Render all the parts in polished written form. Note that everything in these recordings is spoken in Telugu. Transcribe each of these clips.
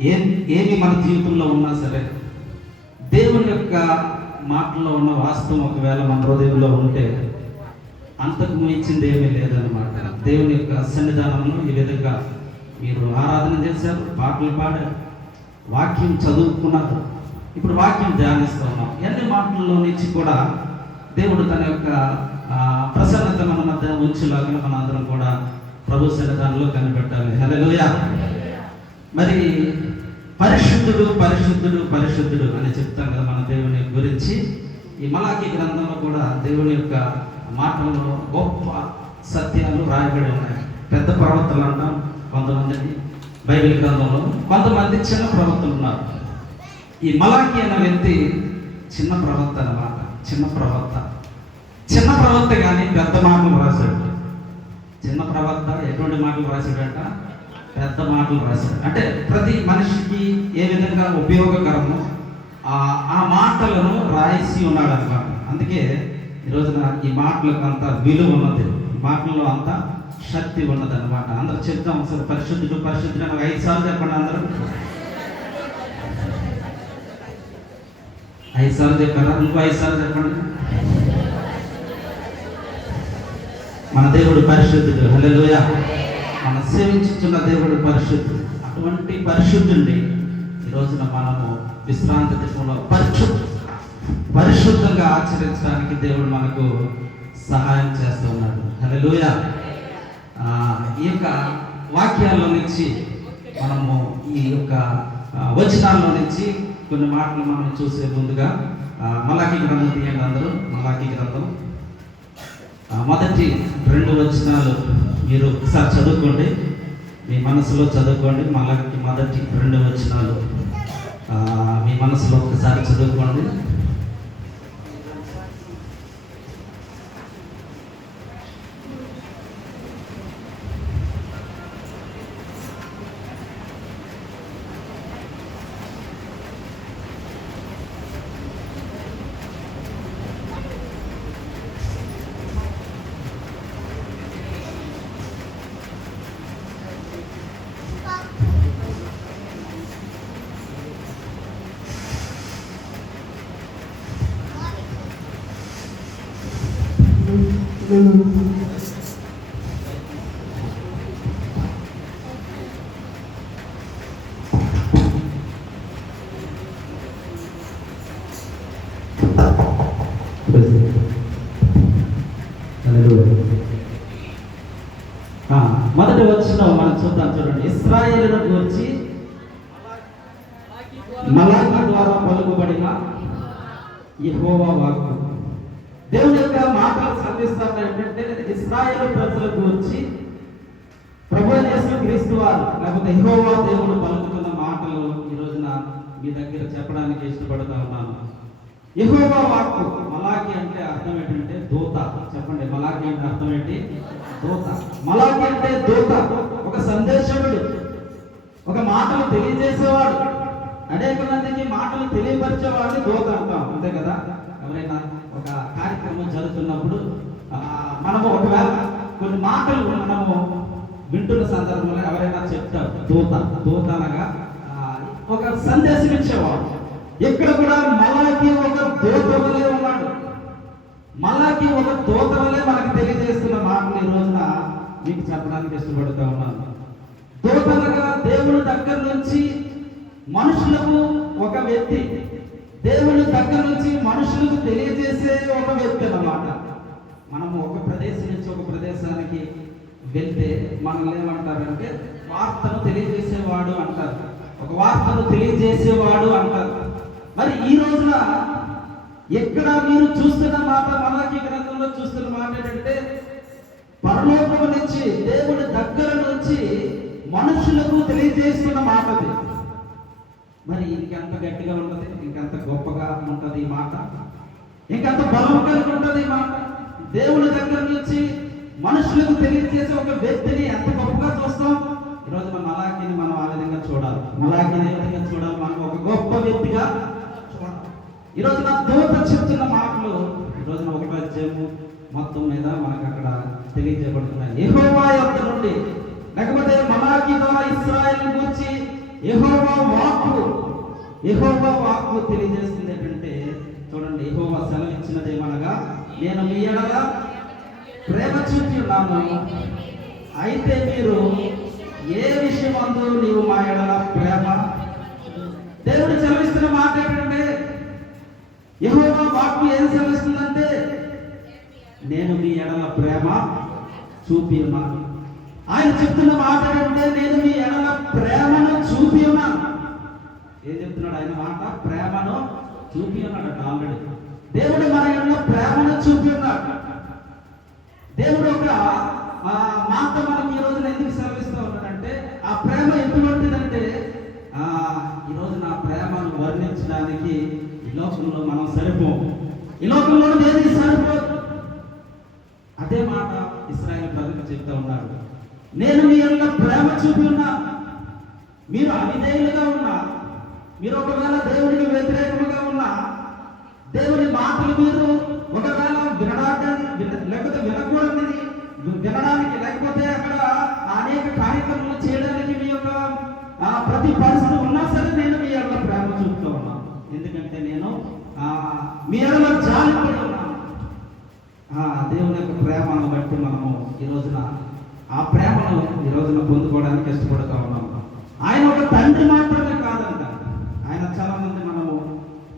ఏమి మన జీవితంలో ఉన్నా సరే దేవుని యొక్క మాటల్లో ఉన్న వాస్తవం ఒకవేళ మన హృదయంలో ఉంటే అంతకు మించింది ఏమీ లేదన్నమాట. దేవుని యొక్క సన్నిధానంలో ఈ విధంగా మీరు ఆరాధన చేశారు, పాటలు పాడారు, వాక్యం చదువుకున్నారు, ఇప్పుడు వాక్యం ధ్యానిస్తూ ఉన్నాం. ఎన్ని మాటల్లో నుంచి కూడా దేవుడు తన యొక్క ప్రసన్నత మన మధ్య ఉంచులాగా మన అందరం కూడా ప్రభు సన్నిధానంలో కనిపెట్టాలి. హల్లెలూయా. మరి పరిశుద్ధుడు పరిశుద్ధుడు పరిశుద్ధుడు అని చెప్తాం కదా మన దేవుని గురించి. ఈ మలాకీ గ్రంథంలో కూడా దేవుని యొక్క మాటల్లో గొప్ప సత్యాలు రాయబడి ఉన్నాయి. పెద్ద ప్రవక్తలు అంటాం కొంతమందిని బైబిల్ గ్రంథంలో, కొంతమంది చిన్న ప్రవక్తలు ఉన్నారు. ఈ మలాకీ అన్న వ్యక్తి చిన్న ప్రవక్త అన్నమాట. చిన్న ప్రవక్త కానీ పెద్ద మాటలు రాశాడు. చిన్న ప్రవక్త ఎటువంటి మాటలు రాశాడంట? పెద్ద మాటలు రాశాడు. అంటే ప్రతి మనిషికి ఏ విధంగా ఉపయోగకరమో ఆ మాటలను రాసి ఉన్నాడు అనమాట. అందుకే ఈరోజున ఈ మాటలకు అంత విలువ ఉన్నది, ఈ మాటల్లో అంత శక్తి ఉన్నది అనమాట. అందరూ చెప్తాం అసలు పరిశుద్ధుడు పరిశుద్ధుడు అని 5 సార్లు చెప్పండి. అందరూ 5 సార్లు చెప్పారా? ఇంకో 5 సార్లు చెప్పండి. మన దేవుడు పరిశుద్ధుడు. హల్లెలూయా. మనం సేవించుతున్న దేవుడు పరిశుద్ధుడు. అటువంటి పరిశుద్ధుడిని ఈ రోజున మనము విశ్రాంతి దినంలో పరిశుద్ధంగా ఆచరించడానికి దేవుడు మనకు సహాయం చేస్తూ ఉన్నాడు. హల్లెలూయా. ఈ యొక్క వాక్యాల్లో నుంచి మనము ఈ యొక్క వచనాల్లో నుంచి కొన్ని మాటలు మనం చూసే ముందుగా మలాకీ గ్రంథం తీయండి అందరూ. మలాకీ గ్రంథం మొదటి 2 వచనాలు మీరు ఒకసారి చదువుకోండి, మీ మనసులో చదువుకోండి. మలాకీ మొదటి 2 వచనాలు మీ మనసులో ఒకసారి చదువుకోండి. మొదటి వచ్చిన మనం చూద్దాం, చూడండి. ఇశ్రాయేలును గురించి మలాకీ ద్వారా పలుకుబడిన యెహోవా వాక్కు. దేవుని యొక్క మాటలు సంధిస్తాను ఏంటంటే ఇశ్రాయేలు ప్రజల గురించి ప్రభువైన యేసుక్రీస్తు వారు లేకపోతే యెహోవా దేవుడు పలుకుతున్న మాటలు ఈ రోజున మీ దగ్గర చెప్పడానికి ఇష్టపడుతూ ఉన్నాను. యెహోవా వాక్కు. మలాకీ అంటే అర్థం ఏంటంటే దూత. చెప్పండి, మలాకీ అంటే అర్థం ఏంటి? దూత. మలాకీ అంటే దూత, ఒక సందేశకుడు, ఒక మాటలు తెలియజేసేవాడు, అనేక మందికి మాటలు తెలియపరిచేవాడిని దూత అంటాం, అంతే కదా. ఎవరైనా ఒక కార్యక్రమం జరుగుతున్నప్పుడు మనము ఒకవేళ కొన్ని మాటలు మనము వింటున్న సందర్భంలో ఎవరైనా చెప్తారు దూత అనగా ఒక సందేశం ఇచ్చేవాడు. ఇక్కడ కూడా మలాకీ ఒక దూత వలె ఉన్నాడు. మలాకీ ఒక దూత వలె మనకు తెలియజేస్తున్న మాటలు ఈ రోజున మీకు చెప్పడానికి ఇష్టపడుతూ ఉన్నాను. దూత అనగా దేవుని దగ్గర నుంచి మనుషులకు ఒక వ్యక్తి, దేవుని దగ్గర నుంచి మనుషులకు తెలియజేసే ఒక వ్యక్తి అన్నమాట. మనము ఒక ప్రదేశం నుంచి ఒక ప్రదేశానికి వెళ్తే మనల్ని ఏమంటారంటే వార్తను తెలియజేసేవాడు అంటారు, ఒక వార్తను తెలియజేసేవాడు అంటారు. మరి ఈ రోజున ఎక్కడ మీరు చూస్తున్న మాట, మలాకీ గ్రంథంలో చూస్తున్న మాట ఏంటంటే పరలోకం నుంచి దేవుని దగ్గర నుంచి మనుషులకు తెలియజేస్తున్న మాటది. మరి ఇంకెంత గట్టిగా ఉంటుంది, ఇంకెంత గొప్పగా ఉంటుంది ఈ మాట, ఇంకెంత బలం కలిగి ఉంటుంది ఈ మాట. దేవుని దగ్గర నుంచి మనుషులకు తెలియజేసే ఒక వ్యక్తిని ఎంత గొప్పగా చూస్తాం. ఈరోజు మలాకీని మనం ఆ విధంగా చూడాలి. మలాకీని ఏ విధంగా చూడాలి? మనం ఒక గొప్ప వ్యక్తిగా చూడాలి. ఈరోజు నా దూత చెప్తున్న మాటలు ఈరోజున 1వ అధ్యాయము మొత్తం మీద మనకు అక్కడ తెలియజేయబడుతున్నాయి. యెహోవా యొక్క నుండి, లేకపోతే మలాకీ ద్వారా ఇశ్రాయేలు గురించి యెహోవా వాక్కు తెలియజేస్తుంది ఏంటంటే, చూడండి, యెహోవా సెలవిచ్చినది ఏమనగా, నేను మీ ఎడల ప్రేమ చూపి ఉన్నాను, అయితే మీరు ఏ విషయమందు నీవు మా ఎడల ప్రేమ. దేవుడు సెలవిస్తున్న మాట ఏంటంటే, యెహోవా వాక్కు ఏం సెలవిస్తుందంటే, నేను మీ ఎడల ప్రేమ చూపి ఉన్నాను. ఆయన చెప్తున్న మాట ఏంటంటే, నేను మీ ఎడల ప్రేమను చూపి ఉన్నాను. ఏం చెప్తున్నాడు ఆయన మాట? ప్రేమను చూపి ఉన్నాడు ఆల్రెడీ. దేవుడు మన ఎడల ప్రేమను చూపి ఉన్నాడు. దేవుడు ఒక మాట మనకి ఈ రోజున ఎందుకు సెలవిస్తూ ఉన్నాడంటే, ఆ ప్రేమ ఎటువంటిదంటే, ఈ రోజు నా ప్రేమను వర్ణించడానికి ఈ లోకంలో మనం సరిపోము. ఈ లోకంలో ఏది సరిపోదు. అదే మాట ఇశ్రాయేలు ప్రజలకు చెప్తా ఉన్నాడు. నేను మీ ఎడల ప్రేమ చూపి ఉన్నా, మీరు అవిధేయులుగా ఉన్నా, మీరు ఒకవేళ దేవునికి వ్యతిరేకముగా ఉన్నా, దేవుని మాటలు మీరు ఒకవేళ లేకపోతే వినకూడనిది వినడానికి, లేకపోతే అక్కడ అనేక కార్యక్రమాలు చేయడానికి మీ యొక్క ప్రతి పరిస్థితి ఉన్నా సరే నేను మీ ఎడల ప్రేమ చూపుతూ ఉన్నాను. ఎందుకంటే నేను మీ ఎడల జాలిపడి ఉన్నాను. దేవుని యొక్క ప్రేమను బట్టి మనము ఈ రోజున ఆ ప్రేమను ఈ రోజున పొందుకోవడానికి ఇష్టపడుతూ ఉన్నాము. ఆయన ఒక తండ్రి మాత్రమే కాదంట. ఆయన చాలా మంది మనము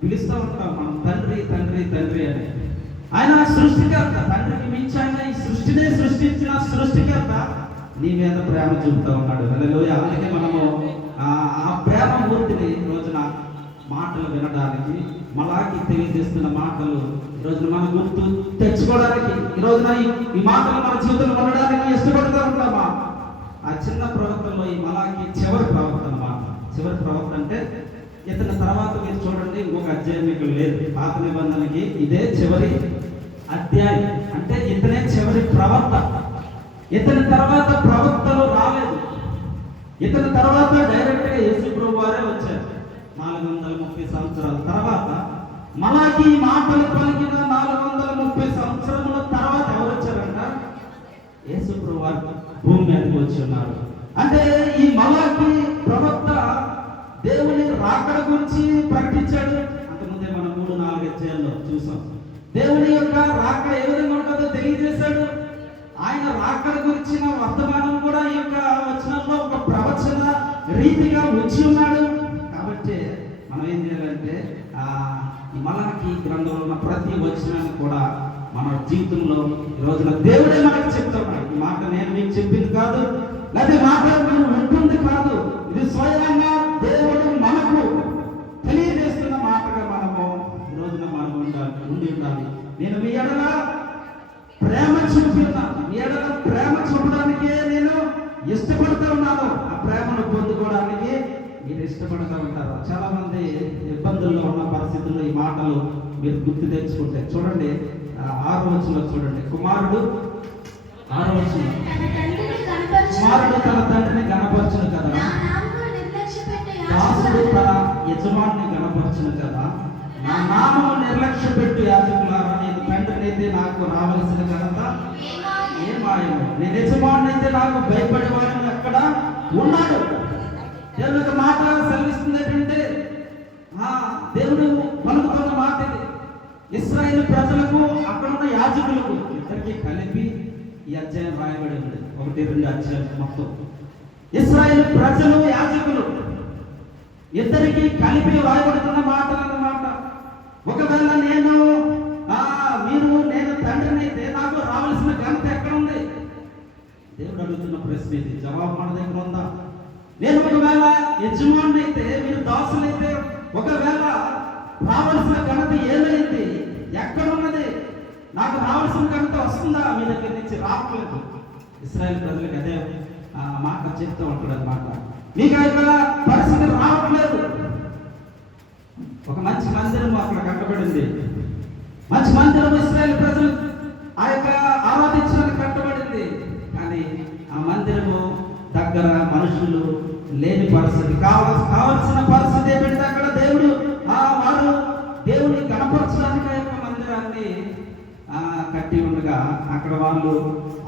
పిలుస్తూ ఉంటాం, మనం తండ్రి తండ్రి తండ్రి అని. ఆయన సృష్టికర్త, తండ్రికి మించి ఆయన ఈ సృష్టినే సృష్టించిన సృష్టికర్త నీ మీద ప్రేమ చూపుతూ ఉన్నాడు. హల్లెలూయా. అందుకే మనము ఆ ప్రేమ మూర్తిని ఈ రోజున మాటలు వినడానికి, మలాకి తెలియజేస్తున్న మాటలు ఈ రోజున మన గుర్తు తెచ్చుకోవడానికి, ఈ రోజున ఈ మాటలు మన జీవితంలో ఉండడానికి ఇష్టపడుతూ ఉంటామా? ఆ చిన్న ప్రవక్తలో ఈ మలాకి చివరి ప్రవక్త అన్నమాట. చివరి ప్రవక్త అంటే ఇతని తర్వాత మీరు చూడండి, ఇంకొక అధ్యాయం మీకు లేదు. పాత నిబంధనకి ఇదే చివరి అధ్యాయం. అంటే ఇతనే చివరి ప్రవక్త. ఇతని తర్వాత ప్రవక్తలు రాలేదు. ఇతని తర్వాత డైరెక్ట్ గా యేసు ప్రభువు వారే వచ్చారు. 430 సంవత్సరాల తర్వాత మలాకి మాటలు పలికిన 430 సంవత్సరముల తర్వాత ఎవరు వచ్చారంట? యేసు ప్రభువు వారు భూమి మీదకి వచ్చి ఉన్నారు. అంటే ఈ మలాకి ప్రవక్త దేవుని రాకడ గురించి ప్రకటించాడు. అంతకుముందే మనం 3-4 అధ్యాయాల్లో చూసాం. దేవుని యొక్క రాకడ ఏ విధంగా ఉంటుందో తెలియజేశాడు. ఆయన రాకడ గురించిన వర్తమానం కూడా ఈ యొక్క వచనంలో ఒక ప్రవచన రీతిగా వచ్చి ఉన్నాడు. కాబట్టి మనం ఏం చేయాలంటే ఈ మలాకి గ్రంథంలో ఉన్న ప్రతి వచనాన్ని కూడా మన జీవితంలో ఈ రోజున దేవుడే మనకు చెప్తున్నాడు. ఈ మాట నేను మీకు చెప్పింది కాదు, లేదా మాట మీరు వింటుంది కాదు. ఇది స్వయంగా దేవుడు మనకు తెలియజేస్తున్న మాటగా మనము ఈ రోజున మనం ఉండి ఉండాలి. నేను మీ ఎడల ప్రేమ చూపుతున్నాను, మీ ఎడల ప్రేమ చూపడానికే నేను ఇష్టపడుతూ ఉన్నాను. ఆ ప్రేమను పొందుకోవడానికి మీరు ఇష్టపడుతూ ఉంటారు. చాలా మంది ఇబ్బందుల్లో ఉన్న పరిస్థితుల్లో ఈ మాటలు మీరు గుర్తు తెచ్చుకుంటే చూడండి, 6వ వచనంలో చూడండి. కుమారుడు 6వ వచనం, కుమారుడు తన తండ్రిని గణపరచును కదా, దాసుడు తన యజమాని గణపరచును కదా. నా నామము నిర్లక్ష్య పెట్టు యాజకులారా, నేను తండ్రినైతే నాకు రావలసిన ఘనత ఏమాయము, నేను యజమాని అయితే నాకు భయపడేవాడిని అక్కడ ఉన్నాడు. దేవుని యొక్క మాట సెలవిస్తుంది ఏంటంటే, దేవుడు పలుకుతున్న మాట ఇది. ఇశ్రాయేలు ప్రజలకు అక్కడున్న యాజకులకు ఇద్దరికి కలిపి ఈ అధ్యాయం రాయబడి ఉంది. 1-2 అధ్యాయాలు మొత్తం. ఇశ్రాయేలు ప్రజలు యాజకులు ఇద్దరికి కలిపి రాయబడుతున్న మాటలు అన్నమాట. ఒకవేళ నేను తండ్రినైతే నాకు రావాల్సిన ఘనత ఎక్కడ ఉంది? దేవుడు అడుగుతున్న ప్రశ్న ఇది. జవాబు మన దగ్గర ఉందా? నేను ఒకవేళ యజమాని అయితే, మీరు దాసులైతే, ఒకవేళ రావాల్సిన ఘనత ఏమైంది? ఎక్కడున్నది? నాకు రావాల్సిన ఘనత వస్తుందా? మీ దగ్గర నుంచి రావట్లేదు. ఇశ్రాయేలు ప్రజలకు అదే మాట చెప్తూ ఉంటాడు అన్నమాట. మీకు ఇక్కడ పరిస్థితి రావట్లేదు. ఒక మంచి మందిరం అక్కడ కట్టబడింది. మంచి మందిరం ఇశ్రాయేలు ప్రజలు ఆ యొక్క ఆరాధించడానికి కట్టబడింది. కానీ ఆ మందిరము దగ్గర మనుషులు లేని పరిస్థితి, కావాల్సిన పరిస్థితి ఏమిటంటే అక్కడ దేవుడు వారు దేవుని గణపరచడానికి ఆ యొక్క మందిరాన్ని కట్టి ఉండగా అక్కడ వాళ్ళు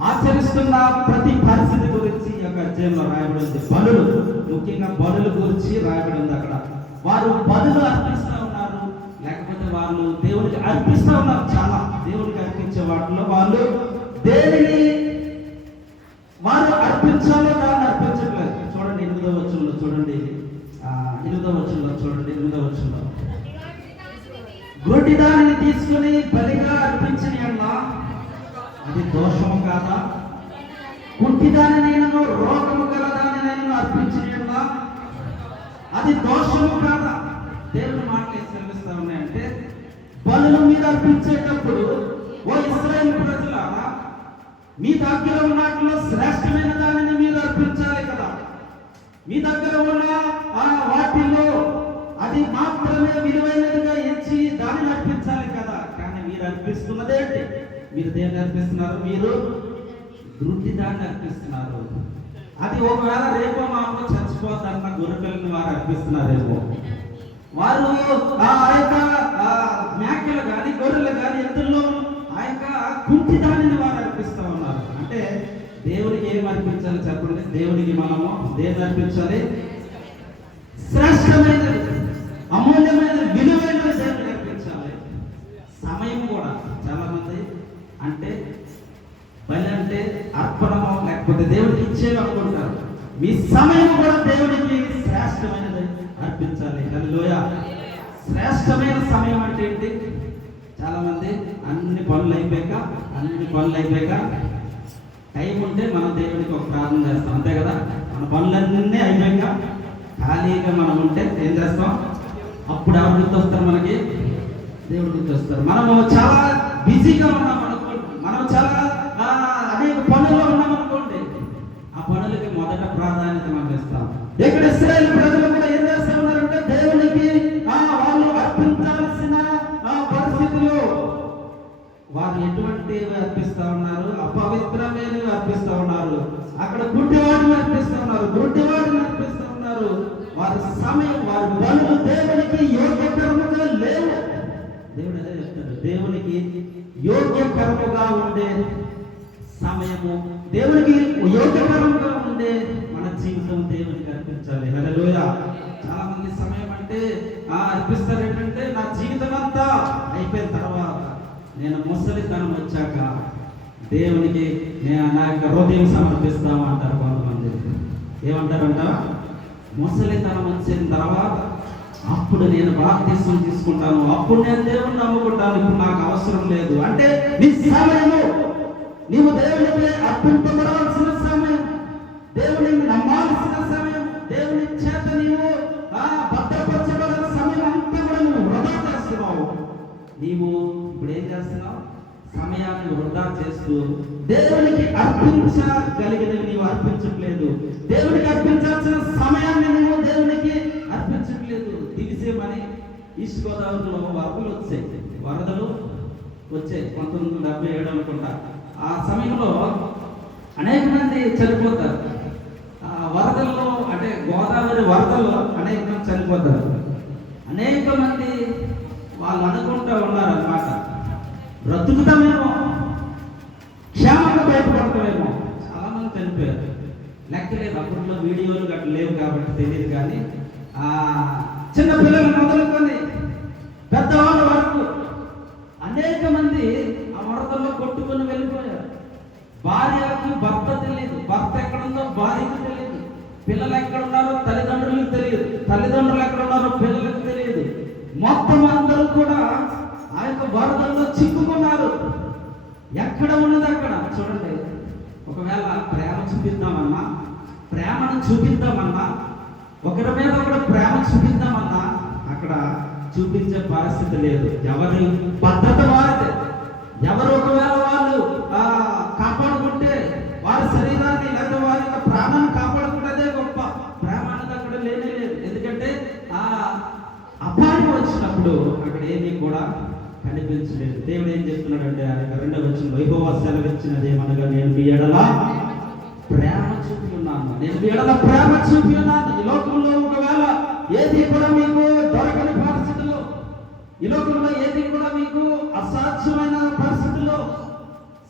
ఆచరిస్తున్న ప్రతి పరిస్థితి గురించి ఈ యొక్క అధ్యాయంలో రాయబడింది. బలులు ముఖ్యంగా బలుల గురించి రాయబడి ఉంది అక్కడ. వారు బలులు అర్పిస్తూ ఉన్నారు, లేకపోతే వాళ్ళు దేవునికి అర్పిస్తూ ఉన్నారు. చాలా దేవునికి అర్పించే వాటిలో వాళ్ళు దేనిని వారు అర్పించాలో దాన్ని అర్పించట్లేదు. చూడండి 8వ వచనంలో చూడండి, 8వ వచనంలో చూడండి, 8వ వచనంలో గుడ్డి దానిని తీసుకుని బలిగా అర్పించిన అది దోషము కాదా? కుంటి దానినైనను రోగము గల దానినైనను అర్పించిన అది దోషము కాదా? దేవుని మాటలు సెలవిస్తా ఉన్నాయంటే, బలుల మీద అర్పించేటప్పుడు ఓ ఇశ్రాయేలు ప్రజలారా, మీ దగ్గర ఉన్నట్లో శ్రేష్టమైన దానిని మీరు అర్పించాలి కదా. మీ దగ్గర ఉన్న వాటిల్లో అది మాత్రమే విలువైనదిగా ఎంచి దానిని అర్పించాలి కదా. కానీ మీరు అర్పిస్తున్నదేంటి? మీరు దేన్ని అర్పిస్తున్నారు? మీరు గుడ్డి దాన్ని అర్పిస్తున్నారు. అది ఒకవేళ రేపో మామూలు చచ్చిపోతారన్న గొర్రెపిల్లని వారు అర్పిస్తున్నారేమో. వారు ఆ యొక్క మేకలు కానీ గొర్రెలు కానీ ఎద్దుల్లో ఆ యొక్క కుంటి దానిని వారు అర్పిస్తూ ఉన్నారు. అంటే దేవునికి ఏం అర్పించాలి చెప్పండి? దేవునికి మనము దేన్ని అర్పించాలి? శ్రేష్టమైనది, అమూల్యమైనది, విలువైనది దేవునికి అర్పించాలి. సమయం కూడా చాలా మంది అంటే బలి అంటే అర్పణమో లేకపోతే దేవుడికి ఇచ్చేవి అనుకుంటారు. మీ సమయం కూడా దేవుడికి శ్రేష్టమైనది అర్పించాలి. హల్లెలూయా. శ్రేష్టమైన సమయం అంటే ఏంటి? చాలా మంది అన్ని పనులు అయిపోయాక టైం ఉంటే మనం దేవుడికి ఒక ప్రార్థన చేస్తాం, అంతే కదా. మన పనులన్నీ అయిపోయాక ఖాళీగా మనం ఉంటే ఏం చేస్తాం? అప్పుడు ఎవరు గుర్తొస్తారు మనకి? దేవుడు గుర్తొస్తారు. మనము చాలా బిజీగా ఉన్నాం అనుకోండి, మనం చాలా అనేక పనుల్లో ఉన్నాం అనుకోండి, ఆ పనులకి మొదట ప్రాధాన్యత మనం ఇస్తాం. ఇక్కడ ఇశ్రాయేలు ప్రజలు కూడా ఏం చేస్తా ఉన్నారంటే, దేవునికి వాళ్ళు అర్పించాల్సిన పరిస్థితులు వారు ఎటువంటివి అర్పిస్తా ఉన్నారు? అపవిత్రమైనవి అర్పిస్తా ఉన్నారు. అక్కడ గుడ్డివాడిని అర్పిస్తా ఉన్నారు, వారి సమయం, వారి బలులు దేవునికి యోగ్యకరముగా లేవు. దేవుడు అదే చెప్తాడు, దేవునికి యోగ్యకరముగా ఉండే సమయము, దేవునికి యోగ్యకరంగా ఉండే మన జీవితం దేవునికి అర్పించాలి. హల్లెలూయా. చాలా మంది సమయం అంటే అర్పిస్తారు ఏంటంటే, నా జీవితం అంతా అయిపోయిన తర్వాత, నేను ముసలితనం వచ్చాక దేవునికి నేను నా యొక్క హృదయం సమర్పిస్తాము అంటారు కొంతమంది. ఏమంటారంట? ముసలితనం వచ్చిన తర్వాత అప్పుడు నేను బాప్తిసం తీసుకుంటాను, అప్పుడు నేను దేవుణ్ణి నమ్ముకుంటాను, ఇప్పుడు నాకు అవసరం లేదు అంటే నీ సమయము, నీవు దేవునికి అర్పింపబడాల్సిన సమయం, దేవుని నమ్మాల్సిన సమయం, దేవుని చేత నీవు భద్రపరచబడిన సమయం అంతా కూడా నువ్వు వృధా చేస్తున్నావు. నీవు ఇప్పుడు ఏం చేస్తున్నావు? సమయాన్ని వృధా చేస్తూ దేవునికి అర్పించగలిగినవి నీవు అర్పించట్లేదు. దేవునికి అర్పించాల్సిన సమయాన్ని నువ్వు దేవునికి అర్పించట్లేదు. దివిసేమని ఈస్ట్ గోదావరిలో వరదలు వచ్చాయి 1977 అనుకుంటా. ఆ సమయంలో అనేక మంది చనిపోతారు. వరదల్లో అంటే గోదావరి వరదల్లో అనేక మంది చనిపోతారు. అనేక మంది వాళ్ళు అనుకుంటూ ఉన్నారన్నమాట, బ్రతుకుతామేమో, క్షేమంగా బయటపడతామేమో. చాలా మంది చనిపోయారు, లెక్కలేదు. అప్పట్లో వీడియోలు గట్ల లేవు కాబట్టి తెలియదు. కానీ చిన్న పిల్లలు మొదలుకొని పెద్దవాళ్ళ వరకు అనేక మంది ఆ వరదల్లో కొట్టుకొని వెళ్ళిపోయారు. భార్యకు భర్త తెలియదు, భర్త ఎక్కడుందో భార్యకు తెలియదు, పిల్లలు ఎక్కడున్నారో తల్లిదండ్రులకు తెలియదు, తల్లిదండ్రులు ఎక్కడున్నారో పిల్లలకు తెలియదు. మొత్తం అందరూ కూడా ఆ యొక్క వరదల్లో చిక్కుకున్నారు. ఎక్కడ ఉన్నది అక్కడ చూడండి. ఒకవేళ ప్రేమను చూపిద్దామన్నా, ఒకరి మీద ఒకరు ప్రేమ చూపిద్దామన్నా అక్కడ చూపించే పరిస్థితి లేదు. ఎవరి పద్ధత వారిదే. ఎవరు ఒకవేళ వాళ్ళు కాపాడుకుంటే వారి శరీరాన్ని లేదా వారి యొక్క ప్రాణాన్ని కాపాడుకున్నదే గొప్ప. ప్రేమ అనేది అక్కడ లేనే లేదు. ఎందుకంటే అపాయం వచ్చినప్పుడు అక్కడ ఏమీ కూడా కనిపించలేదు. దేవుడు ఏం చెప్తున్నాడంటే, ఆ యొక్క 2వ వచనంలో, యెహోవా సెలవిచ్చినది ఏమనగా, నేను మీ ఎడల ప్రేమ చూపి ఉన్నాను, ఈ లోకంలో ఒకవేళ ఏది కూడా మీకు దొరకని పరిస్థితుల్లో, ఈ లోకంలో ఏది కూడా మీకు అసాధ్యమైన పరిస్థితుల్లో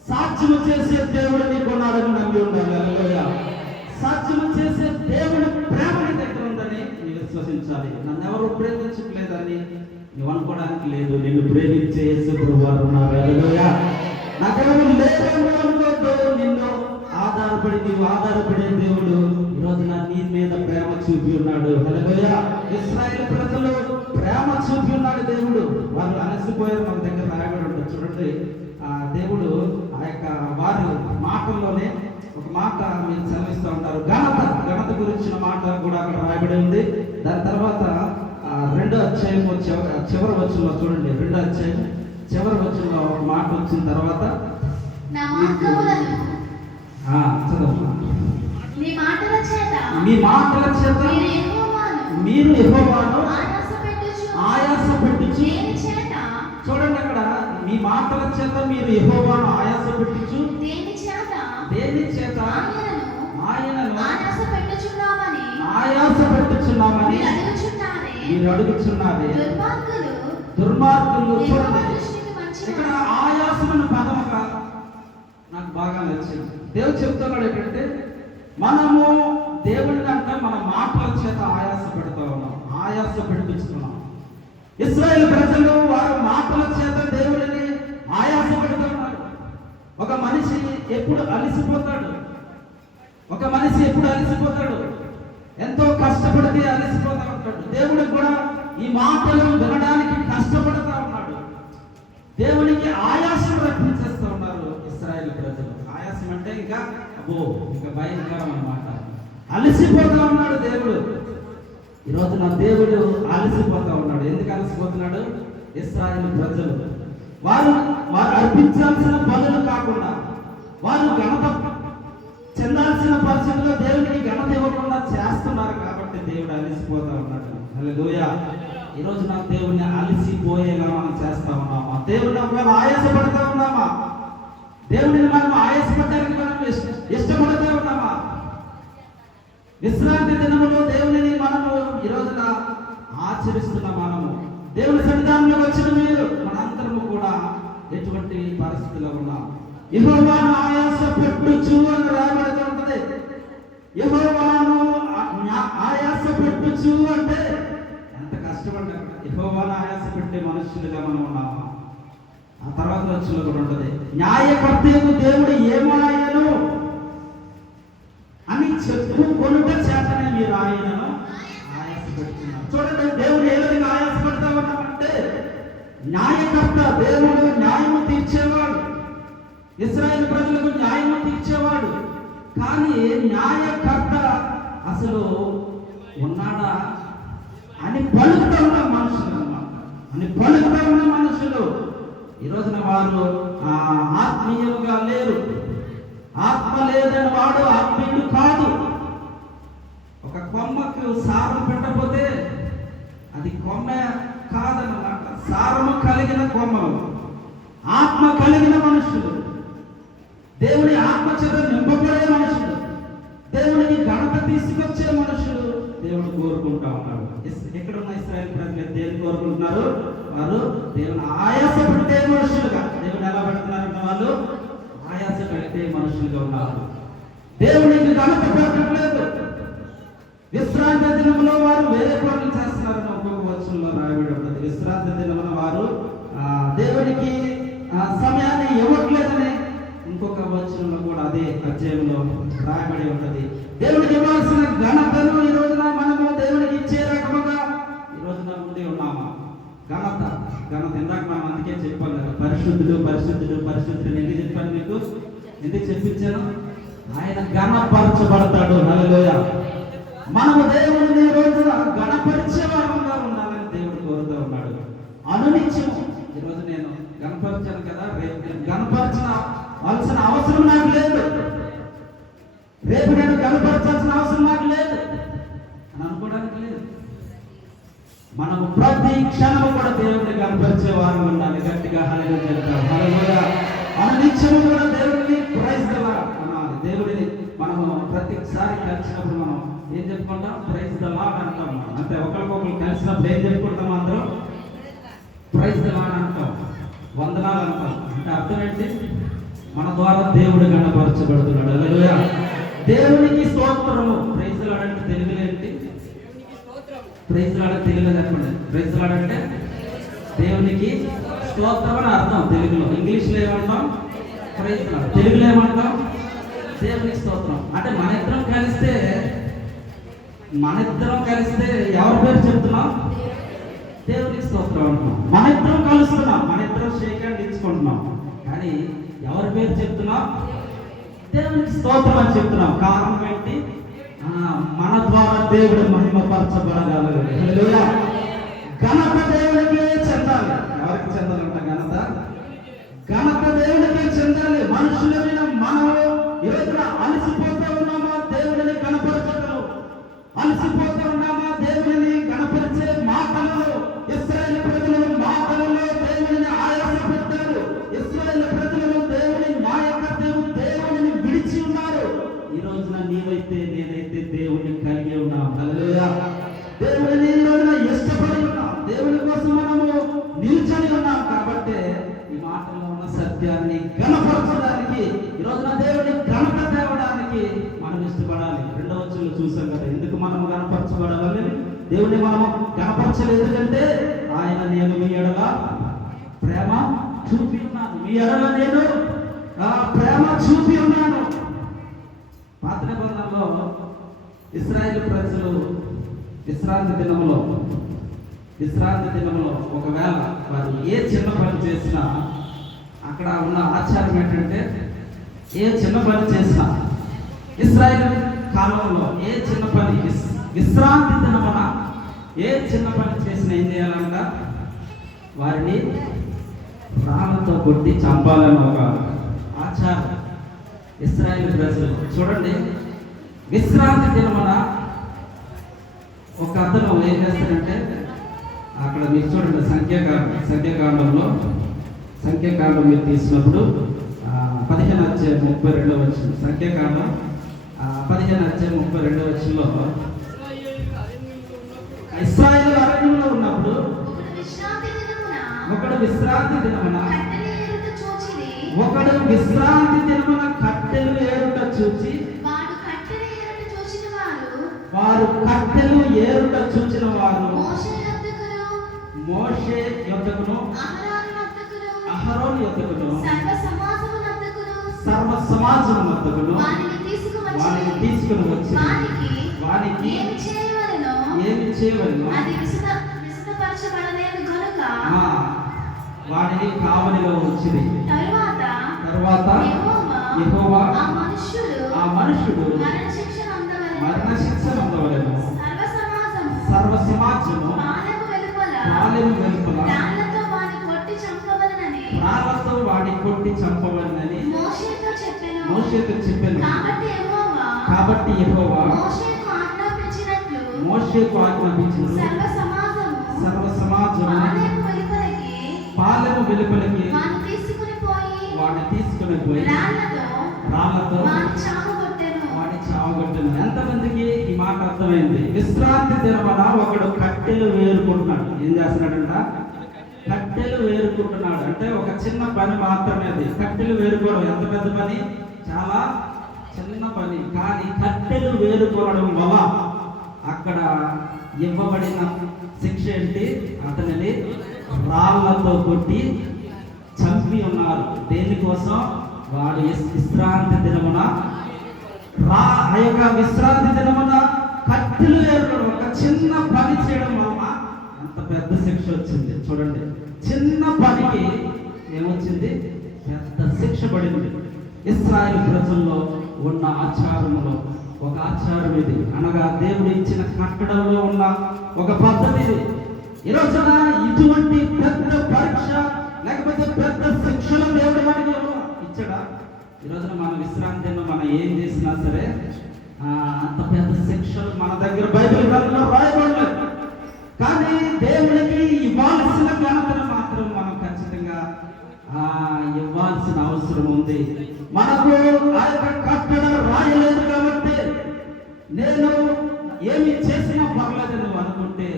సాధ్యము చేసే దేవుడు నీకున్నాడని నమ్మి ఉండాలి. హల్లెలూయా. సాధ్యం చేసే దేవుని ప్రేమ నీ దగ్గర ఉందని నీవు విశ్వసించాలి. నన్ను ఎవరు ప్రేమించట్లేదని నువ్వు అనుకోవడానికి లేదు. నిన్ను ప్రేమించే యేసు ప్రభువారు ఉన్నారు. హల్లెలూయా. నాకెవరు లేదని అనుకోవద్దు. నిన్ను ఆధారపడి నీవు ఆధారపడే దేవుడు ఈరోజు నీ మీద ప్రేమ చూపి ఉన్నాడు. హల్లెలూయా. ఇశ్రాయేలు ప్రజలు ప్రేమ చూపి ఉన్నాడు దేవుడు. వాళ్ళు అలసిపోయారు. మన దగ్గర రాయబడి ఉంటుంది చూడండి. ఆ దేవుడు ఆ యొక్క వారి మాటల్లోనే ఒక మాట మీరు చదివిస్తూ ఉంటారు. ఘనత గురించిన మాట కూడా అక్కడ రాయబడి ఉంది. దాని తర్వాత 2వ అధ్యాయం చివరి వచనంలో చూడండి. 2వ అధ్యాయం చివరి వచనంలో ఒక మాట వచ్చిన తర్వాత చదవ. మీ మాటల చేత మీరు యెహోవాను ఆయాస పెట్టుచు. చూడండి అక్కడ మీ మాటల చేత మీరు యెహోవాను ఆయాస పెట్టుచు. దేని చేత ఆయనను ఆయాస పెట్టుచున్నామని మీరు అడుగుచున్నారే. దుర్మార్గులు. చూడండి ఇక్కడ ఆయాసమైన పదముగా నాకు బాగా నచ్చింది. దేవుడు చెప్తున్నాడు ఏంటంటే మనము దేవుడిని అంటే మన మాటల చేత ఆయాస పెడతా ఉన్నాం, ఆయాస పెడుతున్నాం. ఇశ్రాయేలు ప్రజలు వారి మాటల చేత దేవుడిని ఆయాస పెడుతున్నారు. ఒక మనిషి ఎప్పుడు అలసిపోతాడు? ఎంతో కష్టపడితే అలసిపోతా ఉంటాడు. దేవుడికి కూడా ఈ మాటలు వినడానికి కష్టపడతా ఉన్నాడు. దేవునికి ఆయాసం రప్పించేస్తూ ఉన్నారు ఇశ్రాయేలు ప్రజలు. ఆయాసం అంటే ఇంకా భయంకరం అన్నమాట. అలసిపోతా ఉన్నాడు దేవుడు. ఈరోజు నా దేవుడు అలసిపోతా ఉన్నాడు. ఎందుకు అలసిపోతున్నాడు? ఇశ్రాయేలు ప్రజలు వారు అర్పించాల్సిన పనులు కాకుండా వారు ఘనత చెందాల్సిన పరిస్థితుల్లో దేవుడికి ఘనత ఇవ్వకుండా చేస్తున్నారు కాబట్టి దేవుడు అలసిపోతా ఉన్నాడు. హల్లెలూయా. ఈరోజు నా దేవుడిని అలసిపోయేలా మనం చేస్తా ఉన్నామా? దేవుడిని ఒకవేళ ఆయాసపడతా ఉన్నామా? దేవుడిని మనం ఆయాసపడడానికి మనం ఇష్టపడుతూ ఉన్నామా? విశ్రాంతి దినములో దేవుడిని మనము ఈ రోజున ఆచరిస్తున్న మనము దేవుని సన్నిధానంలో వచ్చిన మీరు మనందరము కూడా ఎటువంటి పరిస్థితిలో ఉన్నాం? యెహోవాను ఆయాస పెట్టుచు అని రాయబడుతూ ఉంటది. యెహోవాను ఆయాస పెట్టుచు అంటే ఎంత కష్టపడ్డా. యెహోవాను ఆయాస పెట్టే మనుషులుగా మనం ఉన్నామా? ఆ తర్వాత వచ్చులో కూడా ఉంటుంది. న్యాయకర్తకు దేవుడు ఏమాయను అని చెప్పుకొనుట చేతనే మీరు ఆయనను ఆయాస పెడుతున్నారు. చూడండి దేవుడు ఏ విధంగా ఆయాస పెడతా ఉన్నామంటే న్యాయకర్త దేవుడు న్యాయము తీర్చేవాడు. ఇశ్రాయేలు ప్రజలకు న్యాయము తీర్చేవాడు. కానీ న్యాయకర్త అసలు ఉన్నాడా అని పలుకుతా ఉన్న మనుషులు ఈ రోజున వారు ఆత్మీయులుగా లేరు. ఆత్మ లేదని వాడు ఆత్మీయుడు కాదు. ఒక కొమ్మకు సారం పెట్టకపోతే అది కొమ్మ కాదన్నమాట. సారము కలిగిన కొమ్మలు, ఆత్మ కలిగిన మనుషులు, దేవుని ఆత్మ చేత నింపబడే మనుషులు, దేవునికి ఘనత తీసుకొచ్చే మనుషులు దేవుడు కోరుకుంటా ఉన్నాడు. ఎక్కడున్న ఇశ్రాయేలు ప్రజలు దేవుని కోరుకుంటున్నారు? వారు దేవుని ఆయాస పెట్టే మనుషులుగా. దేవుడు ఎలా పెడుతున్నారంటే వాళ్ళు ఆయాస పెట్టే మనుషులుగా ఉన్నారు. దేవునికి ఘనత పెట్టట్లేదు. విశ్రాంతి దినంలో వారు వేరే పనులు చేస్తున్నారని ఒక్కొక్క వచనంలో రాయబడి ఉంటుంది. విశ్రాంతి దినమున వారు దేవునికి సమయాన్ని ఇవ్వట్లేదని ఇంకొక వచనంలో కూడా అదే అధ్యాయంలో రాయబడి ఉంటుంది. దేవుడికి ఇవ్వాల్సిన ఘనతను ఈ రోజున మనము దేవుడికి ఇచ్చే రకముగా ఈ రోజున ఉండి ఉన్నామా? ఘనత ఇందాక మనం అందుకే చెప్పాను కదా, పరిశుద్ధుడు ఎందుకు చెప్పాను మీకు? ఎందుకు చెప్పించాను? ఆయన ఘనపరచబడతాడు. హల్లెలూయా. మనము దేవుడిని ఈ రోజున ఘనపరిచే వారంగా ఉండాలని దేవుడు కోరుతూ ఉన్నాడు. అనునిత్యము ఈరోజు నేను ఘనపరిచాను కదా, రేపు నేను ఘనపరచాల్సిన అవసరం నాకు లేదు, రేపు నేను ఘనపరచాల్సిన అవసరం నాకు లేదు అని అనుకోవడానికి లేదు. మనము ప్రతి క్షణము కూడా దేవుడిని ఘనపరిచే వారంగా ఉండాలి. గట్టిగా హల్లెలూయా చెప్తాం. హల్లెలూయా. అనునిత్యము కూడా దేవుడిని ప్రైజ్ ద లార్డ్ అనాలి. దేవుడిని మనము ప్రతిసారి కలిసినప్పుడు మనం ఏం చెప్పుకుంటాం? ప్రైజ్ ద లార్డ్ అంటాం. అంటే ఒకరికొకరు కలిసినప్పుడు ఏం చెప్పుకుంటాం? అందరం ప్రైజ్ ద లార్డ్ అంటాం, వందనాలు అంటాం. అంటే అర్థం ఏంటి? మన ద్వారా దేవుడు ఘనపరచబడుతున్నాడు. హల్లెలూయా. దేవునికి స్తోత్రము. ప్రైజ్ లార్డ్ అంటే తెలుగులో ఏంటి? ప్రైజ్ లార్డ్ తెలుగులో చెప్పండి. ప్రైజ్ లార్డ్ అంటే దేవునికి స్తోత్రం అని అర్థం తెలుగులో. ఇంగ్లీష్లో ఏమంటాం? Praise lord. తెలుగులో ఏమంటాం? దేవునికి స్తోత్రం. అంటే మన ఇద్దరం కలిస్తే ఎవరి పేరు చెప్తున్నాం? దేవునికి స్తోత్రం అంటున్నాం. మన ఇద్దరం కలుస్తున్నాం, మన ఇద్దరం షేక్ హ్యాండ్ ఇచ్చుకుంటున్నాం, కానీ ఎవరి పేరు చెప్తున్నాం? దేవునికి స్తోత్రం అని చెప్తున్నాం. కారణం ఏంటి? మన ద్వారా దేవుడు మహిమపరచబడగలరు. హల్లెలూయా. ఘనత దేవుడికే చెందాలి. ఎవరికి చెందాలంట ఘనత? ఘనత దేవుడికే చెందాలి. మనుషులమైన మనము ఈరోజున అలసిపోతూ ఉన్నామా దేవుడిని కనపరచగలరు? అలసిపోతూ ఉన్నామా దేవుడిని కనపరిచే మాటలలో? ఇశ్రాయేలు ప్రజలు మాటలలో దేవుడిని ఆయాసపెట్టారు. ఇశ్రాయేలు ప్రజలు దేవుని నాయకత్వం దేవుడిని విడిచి ఉన్నారు. ఈ రోజున నీవైతే నేనైతే దేవుడిని కలిగి ఉన్నాం. హల్లెలూయా. దేవుడిని ఈ రోజున ఇష్టపడి ఉన్నాం. దేవుని కోసం మనము నిల్చొని ఉన్నాం. కాబట్టి ఈ మాటల్లో ఉన్న సత్యాన్ని ఘనపరచడానికి, ఈ రోజున దేవుడిని ఘనత తేవడానికి మనం ఇష్టపడాలి. రెండవ వచనంలో చూసాం కదా, ఎందుకు మనము ఘనపరచబడాలని? దేవుడిని మనము ఘనపరచలేదు ఎందుకంటే ఆయన నేను మీ ఎడల ప్రేమ చూపి ఉన్నాను. మీ ఎడల నేను ప్రేమ చూపి ఉన్నాను. పాత నిబంధనలో ఇశ్రాయేలు ప్రజలు విశ్రాంతి దినంలో ఒకవేళ వారు ఏ చిన్న పని చేసినా, అక్కడ ఉన్న ఆచారం ఏంటంటే ఏ చిన్న పని చేసినా ఇశ్రాయేలు కాలంలో ఏ చిన్న పని విశ్రాంతి దినమున ఏ చిన్న పని చేసినా ఏం చేయాలంట? వారిని రాళ్ళతో కొట్టి చంపాలని ఒక ఆచారం ఇశ్రాయేలు ప్రజలు. చూడండి, విశ్రాంతి దినమున ఒక అతను ఏం చేస్తాడంటే, అక్కడ మీరు చూడండి సంఖ్యాకాండం మీరు తీసినప్పుడు 15:32 సంఖ్యాకాండం 15:32 ఇశ్రాయేలు అరణ్యంలో ఉన్నప్పుడు ఒకడు విశ్రాంతి దినమున కట్టెలు ఏరుట చూచి వారు కట్టెలు ఏరుట చూచిన వారు మోషే యొద్దకును అహరోను యొద్దకును సర్వ సమాజము వద్దకును వారిని తీసుకుని వచ్చి వానికి ఏమి చేయవలెను వాడిని కావలిలో ఉంచిరి. తరువాత యెహోవా ఆ మనుష్యుడు మరణ శిక్ష పొందవలెను. సర్వ సమాజము పాలెము వెలుపల రాళ్ళతో వాడిని కొట్టి చంపవలెనని మోషేతో చెప్పెను. కాబట్టి యెహోవా మోషేకు ఆజ్ఞాపించినట్లు సర్వ సమాజము పాలెము వెలుపలికి వాడిని తీసుకుని పోయి రాళ్ళతో వాడిని చావగొట్టెను. ఎంతమందికి ఈ మాట అర్థమైంది? విశ్రాంతి దినమున ఒకడు కట్టెలు వేరుకుంటున్నాడు. ఏం చేస్తున్నాడంట? కట్టెలు వేరుకుంటున్నాడు. అంటే ఒక చిన్న పని మాత్రమే అది. కట్టెలు వేరుకోవడం ఎంత పెద్ద పని? చాలా చిన్న పని. కానీ కట్టెలు వేరుకోవడం వల్ల అక్కడ ఇవ్వబడిన శిక్ష ఏంటి? అతనిని రాళ్లతో కొట్టి చంపి ఉన్నారు. దేనికోసం? వాడు విశ్రాంతి దినమున ఆ యొక్క విశ్రాంతి దినమున కట్టెలు వేరుకోవడం, ఒక చిన్న పని చేయడం వల్ల ఎంత పెద్ద శిక్ష వచ్చింది చూడండి. చిన్న పనికి ఏమొచ్చింది? పెద్ద శిక్ష పడింది. ఇశ్రాయేలు ప్రజల్లో ఉన్న ఆచారంలో ఒక ఆచారం ఇది, అనగా దేవుడు ఇచ్చిన కట్టడంలో ఉన్న ఒక పద్ధతి ఇది. ఈ రోజున ఇటువంటి పెద్ద పరీక్ష లేకపోతే పెద్ద శిక్షలు దేవుడు మనకి ఇచ్చడా? ఈ రోజున మన విశ్రాంతిలో మనం ఏం చేసినా సరే అంత పెద్ద శిక్షలు మన దగ్గర బైబిల్ గ్రంథంలో రాయబడలేదు. కానీ దేవుడికి ఇవ్వాల్సిన ఘనతను మాత్రం మనం ఖచ్చితంగా ఇవ్వాల్సిన అవసరం ఉంది. మనకు ఆ యొక్క కట్టడం రాయలేదు కాబట్టి నేను ఏమి చేసినా పర్లేదని నువ్వు అనుకుంటే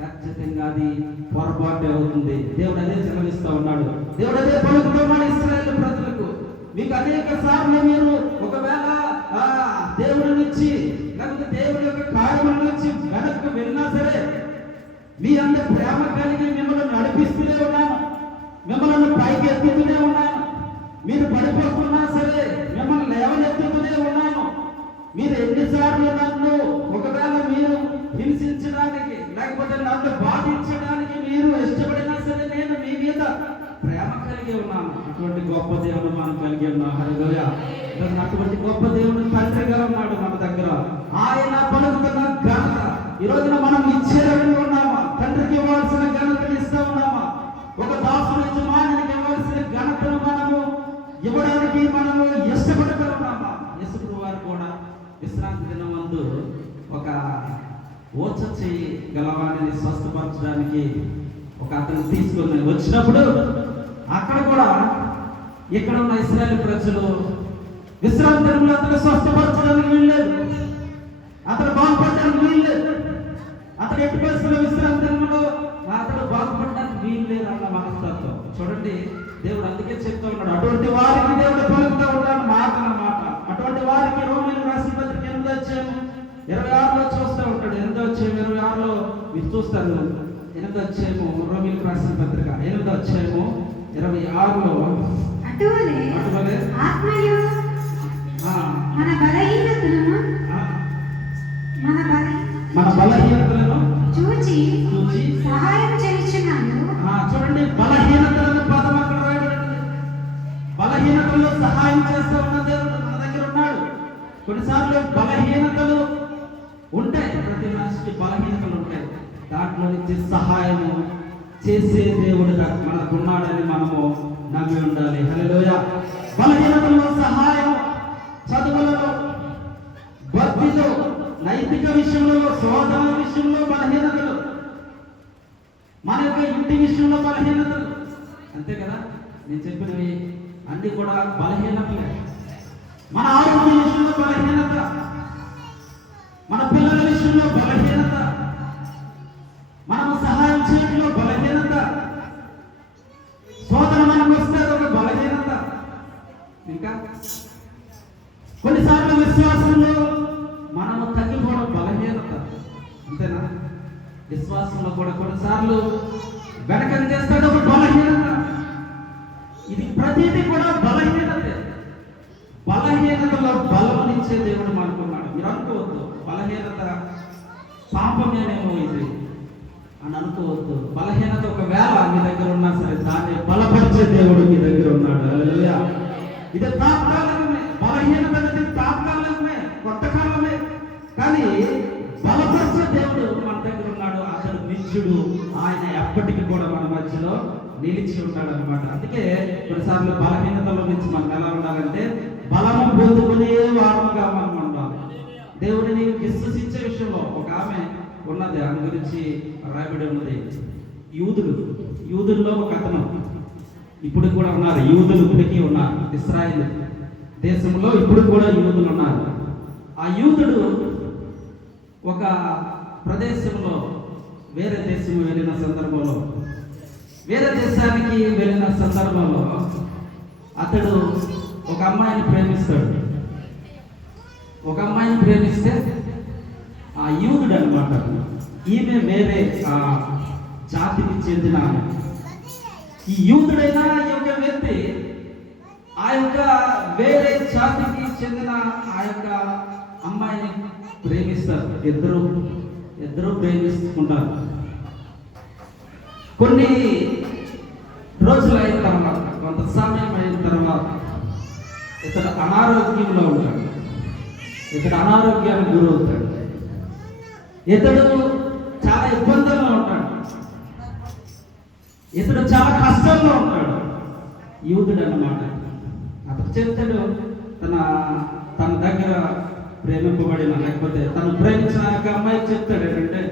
ఖచ్చితంగా అది పొరపాటు అవుతుంది. దేవుడు అదే సెలవిస్తూ ఉన్నాడు. దేవుడు అదే పలుకుతున్నాడు ఇశ్రాయేలు ప్రజలకు. మీకు అనేక సార్లు మీరు ఒకవేళ దేవుడి నుంచి లేకపోతే దేవుడి యొక్క కార్యముల నుంచి వెనక్కు వెళ్ళినా సరే మీ అందరి ప్రేమ కలిగి మిమ్మల్ని నడిపిస్తూనే ఉన్నాను, మిమ్మల్ని పైకి ఎత్తుతూనే ఉన్నాను. మీరు పడిపోతున్నా సరే మిమ్మల్ని లేవనెత్తుతూనే ఉన్నాను. మీరు ఎన్నిసార్లు నన్ను ఒకవేళ మీరు హింసించడానికి లేకపోతే నన్ను బాధించడానికి మీరు ఇష్టపడినా సరే నేను మీ మీద ప్రేమ కలిగి ఉన్నాను. అటువంటి గొప్ప దేవుడు మనం కలిగి ఉన్నాం. హల్లెలూయా. అటువంటి గొప్ప దేవుడు తండ్రిగా ఉన్నాడు మన దగ్గర. ఆయన పలుకుతున్న ఘనత ఈ రోజున మనం ఇచ్చేరని ఉన్నామా? తండ్రికి ఇవ్వాల్సిన ఘనతను ఇస్తా ఉన్నామా? ఒక దాసుడు యజమానికి ఇవ్వాల్సిన ఘనతను మనము ఇవ్వడానికి మనము ఇష్టపడుతూ ఉన్నామా? యేసు వారు కూడా విశ్రాంతి దినం ముందు ఒక ఓచ చేయి గలవాడిని స్వస్థపరచడానికి ఒక అతను తీసుకొని వచ్చినప్పుడు అక్కడ కూడా ఇక్కడ ఉన్న ఇశ్రాయేలు ప్రజలు విశ్రాంతి దినంలో అతను స్వస్థపరచడానికి వీల్లేదు, అతను బాగుపడడానికి వీల్లేదు, అతను ఎట్టి పరిస్థితుల్లో విశ్రాంతి దినంలో అతను బాగుపడడానికి వీల్లేదు అన్న మనస్తత్వం. చూడండి, దేవుడు అందుకే చెప్తూ ఉన్నాడు, అటువంటి వారికి దేవుడు పలుకుతూ ఉన్నాడు మాట అన్నమాట. అటువంటి వారికి రోమీయులకు రాసిన పత్రిక 8వ అధ్యాయం 26లో చూస్తూ ఉంటాడు. 8వ అధ్యాయం 26లో మీరు చూస్తారు. 8వ అధ్యాయము రోమీయులకు రాసిన పత్రిక 8వ అధ్యాయము 26లో అటువలే ఆత్మయు మన బలహీనతలను చూచి సహాయం చేయుచున్నాడు. చూడండి, బలహీనతలను పదం అక్కడ రాయబడింది. బలహీనతల్లో సహాయం చేస్తూ ఉన్న దేవుడు మన దగ్గర ఉన్నాడు. కొన్నిసార్లు బలహీనతలు ఉంటాయి, ప్రతి మనిషికి బలహీనతలు ఉంటాయి. దాంట్లో నుంచి సహాయము చేసే దేవుడు మనకు ఉన్నాడని మనము నమ్మి ఉండాలి. హల్లెలూయా. బలహీనతల్లో సహాయం, చదువులలో, భక్తిలో, నైతిక విషయంలో, శోధన విషయంలో బలహీనతలు, మన యొక్క ఇంటి విషయంలో బలహీనతలు, అంతే కదా. నేను చెప్పినవి అన్ని కూడా బలహీనతలే. మన ఆరోగ్య విషయంలో బలహీనత, మన పిల్లల విషయంలో బలహీనత, మనము సహాయం చేయడంలో బలహీనత, శోధన మనకు వస్తే ఒక బలహీనత. ఇంకా కొన్నిసార్లు విశ్వాసంలో మనము తగ్గిపోవడం బలహీనత, అంతేనా? విశ్వాసంలో కూడా కొన్నిసార్లు వెనకని చేస్తాడు ఒక బలహీనత. ఇది ప్రతిదీ కూడా బలహీనతే. బలహీనతలో బలమునిచ్చే దేవుడు మనకున్నాడు. మీరు అనుకోవద్దు బలహీనత పాపమేనేమో ఇది అని అనుకోవద్దు. బలహీనత ఒకవేళ మీ దగ్గర ఉన్నా సరే దాన్ని బలపరిచే దేవుడు మీ దగ్గర ఉన్నాడు. హల్లెలూయా. ఇది తాత్కాలికమే, బలహీనత అనేది తాత్కాలికమే, కొంతకాలమే. కానీ బలపరిచే దేవుడు మన దగ్గర ఉన్నాడు. అతడు నిత్యుడు, ఆయన ఎప్పటికీ కూడా మన మధ్యలో నిలిచి ఉన్నాడు అనమాట. అందుకే కొన్నిసార్లు బలహీనతల నుంచి మనం ఎలా ఉండాలంటే బలము పొందుకునే వారముగా మనం ఉండాలి. దేవుడిని విశ్వసించే విషయంలో ఒక ఆమె ఉన్నది, ఆమె గురించి రాయబడి ఉన్నది. యూదుల్లో ఒక అతను ఇప్పుడు కూడా ఉన్నారు. యూదులు ఇప్పటికీ ఉన్నారు. ఇశ్రాయేలు దేశంలో ఇప్పుడు కూడా యూదులు ఉన్నారు. ఆ యూదుడు ఒక ప్రదేశంలో వేరే దేశం వెళ్ళిన సందర్భంలో, వేరే దేశానికి వెళ్ళిన సందర్భంలో అతడు ఒక అమ్మాయిని ప్రేమిస్తాడు. ఒక అమ్మాయిని ప్రేమిస్తే ఆ యూదుడు అనమాట, ఈమె వేరే జాతికి చెందిన ఈ యూదుడైన ఈ యొక్క వ్యక్తి ఆ యొక్క వేరే జాతికి చెందిన ఆ యొక్క అమ్మాయిని ప్రేమిస్తారు. ఇద్దరు ప్రేమిస్తుంటారు. కొన్ని రోజులు అయిన తర్వాత, కొంత సమయం అయిన తర్వాత ఇతడు అనారోగ్యంలో ఉంటాడు. ఇతడు అనారోగ్యానికి గురవుతాడు. ఇతడు చాలా ఇబ్బందుల్లో ఉంటాడు. ఇతడు చాలా కష్టంలో ఉంటాడు. యూదుడు అన్నమాట. అతడు చెప్తాడు తన దగ్గర ప్రేమింపబడిన లేకపోతే తను ప్రేమించిన ఒక అమ్మాయికి చెప్తాడు ఏంటంటే,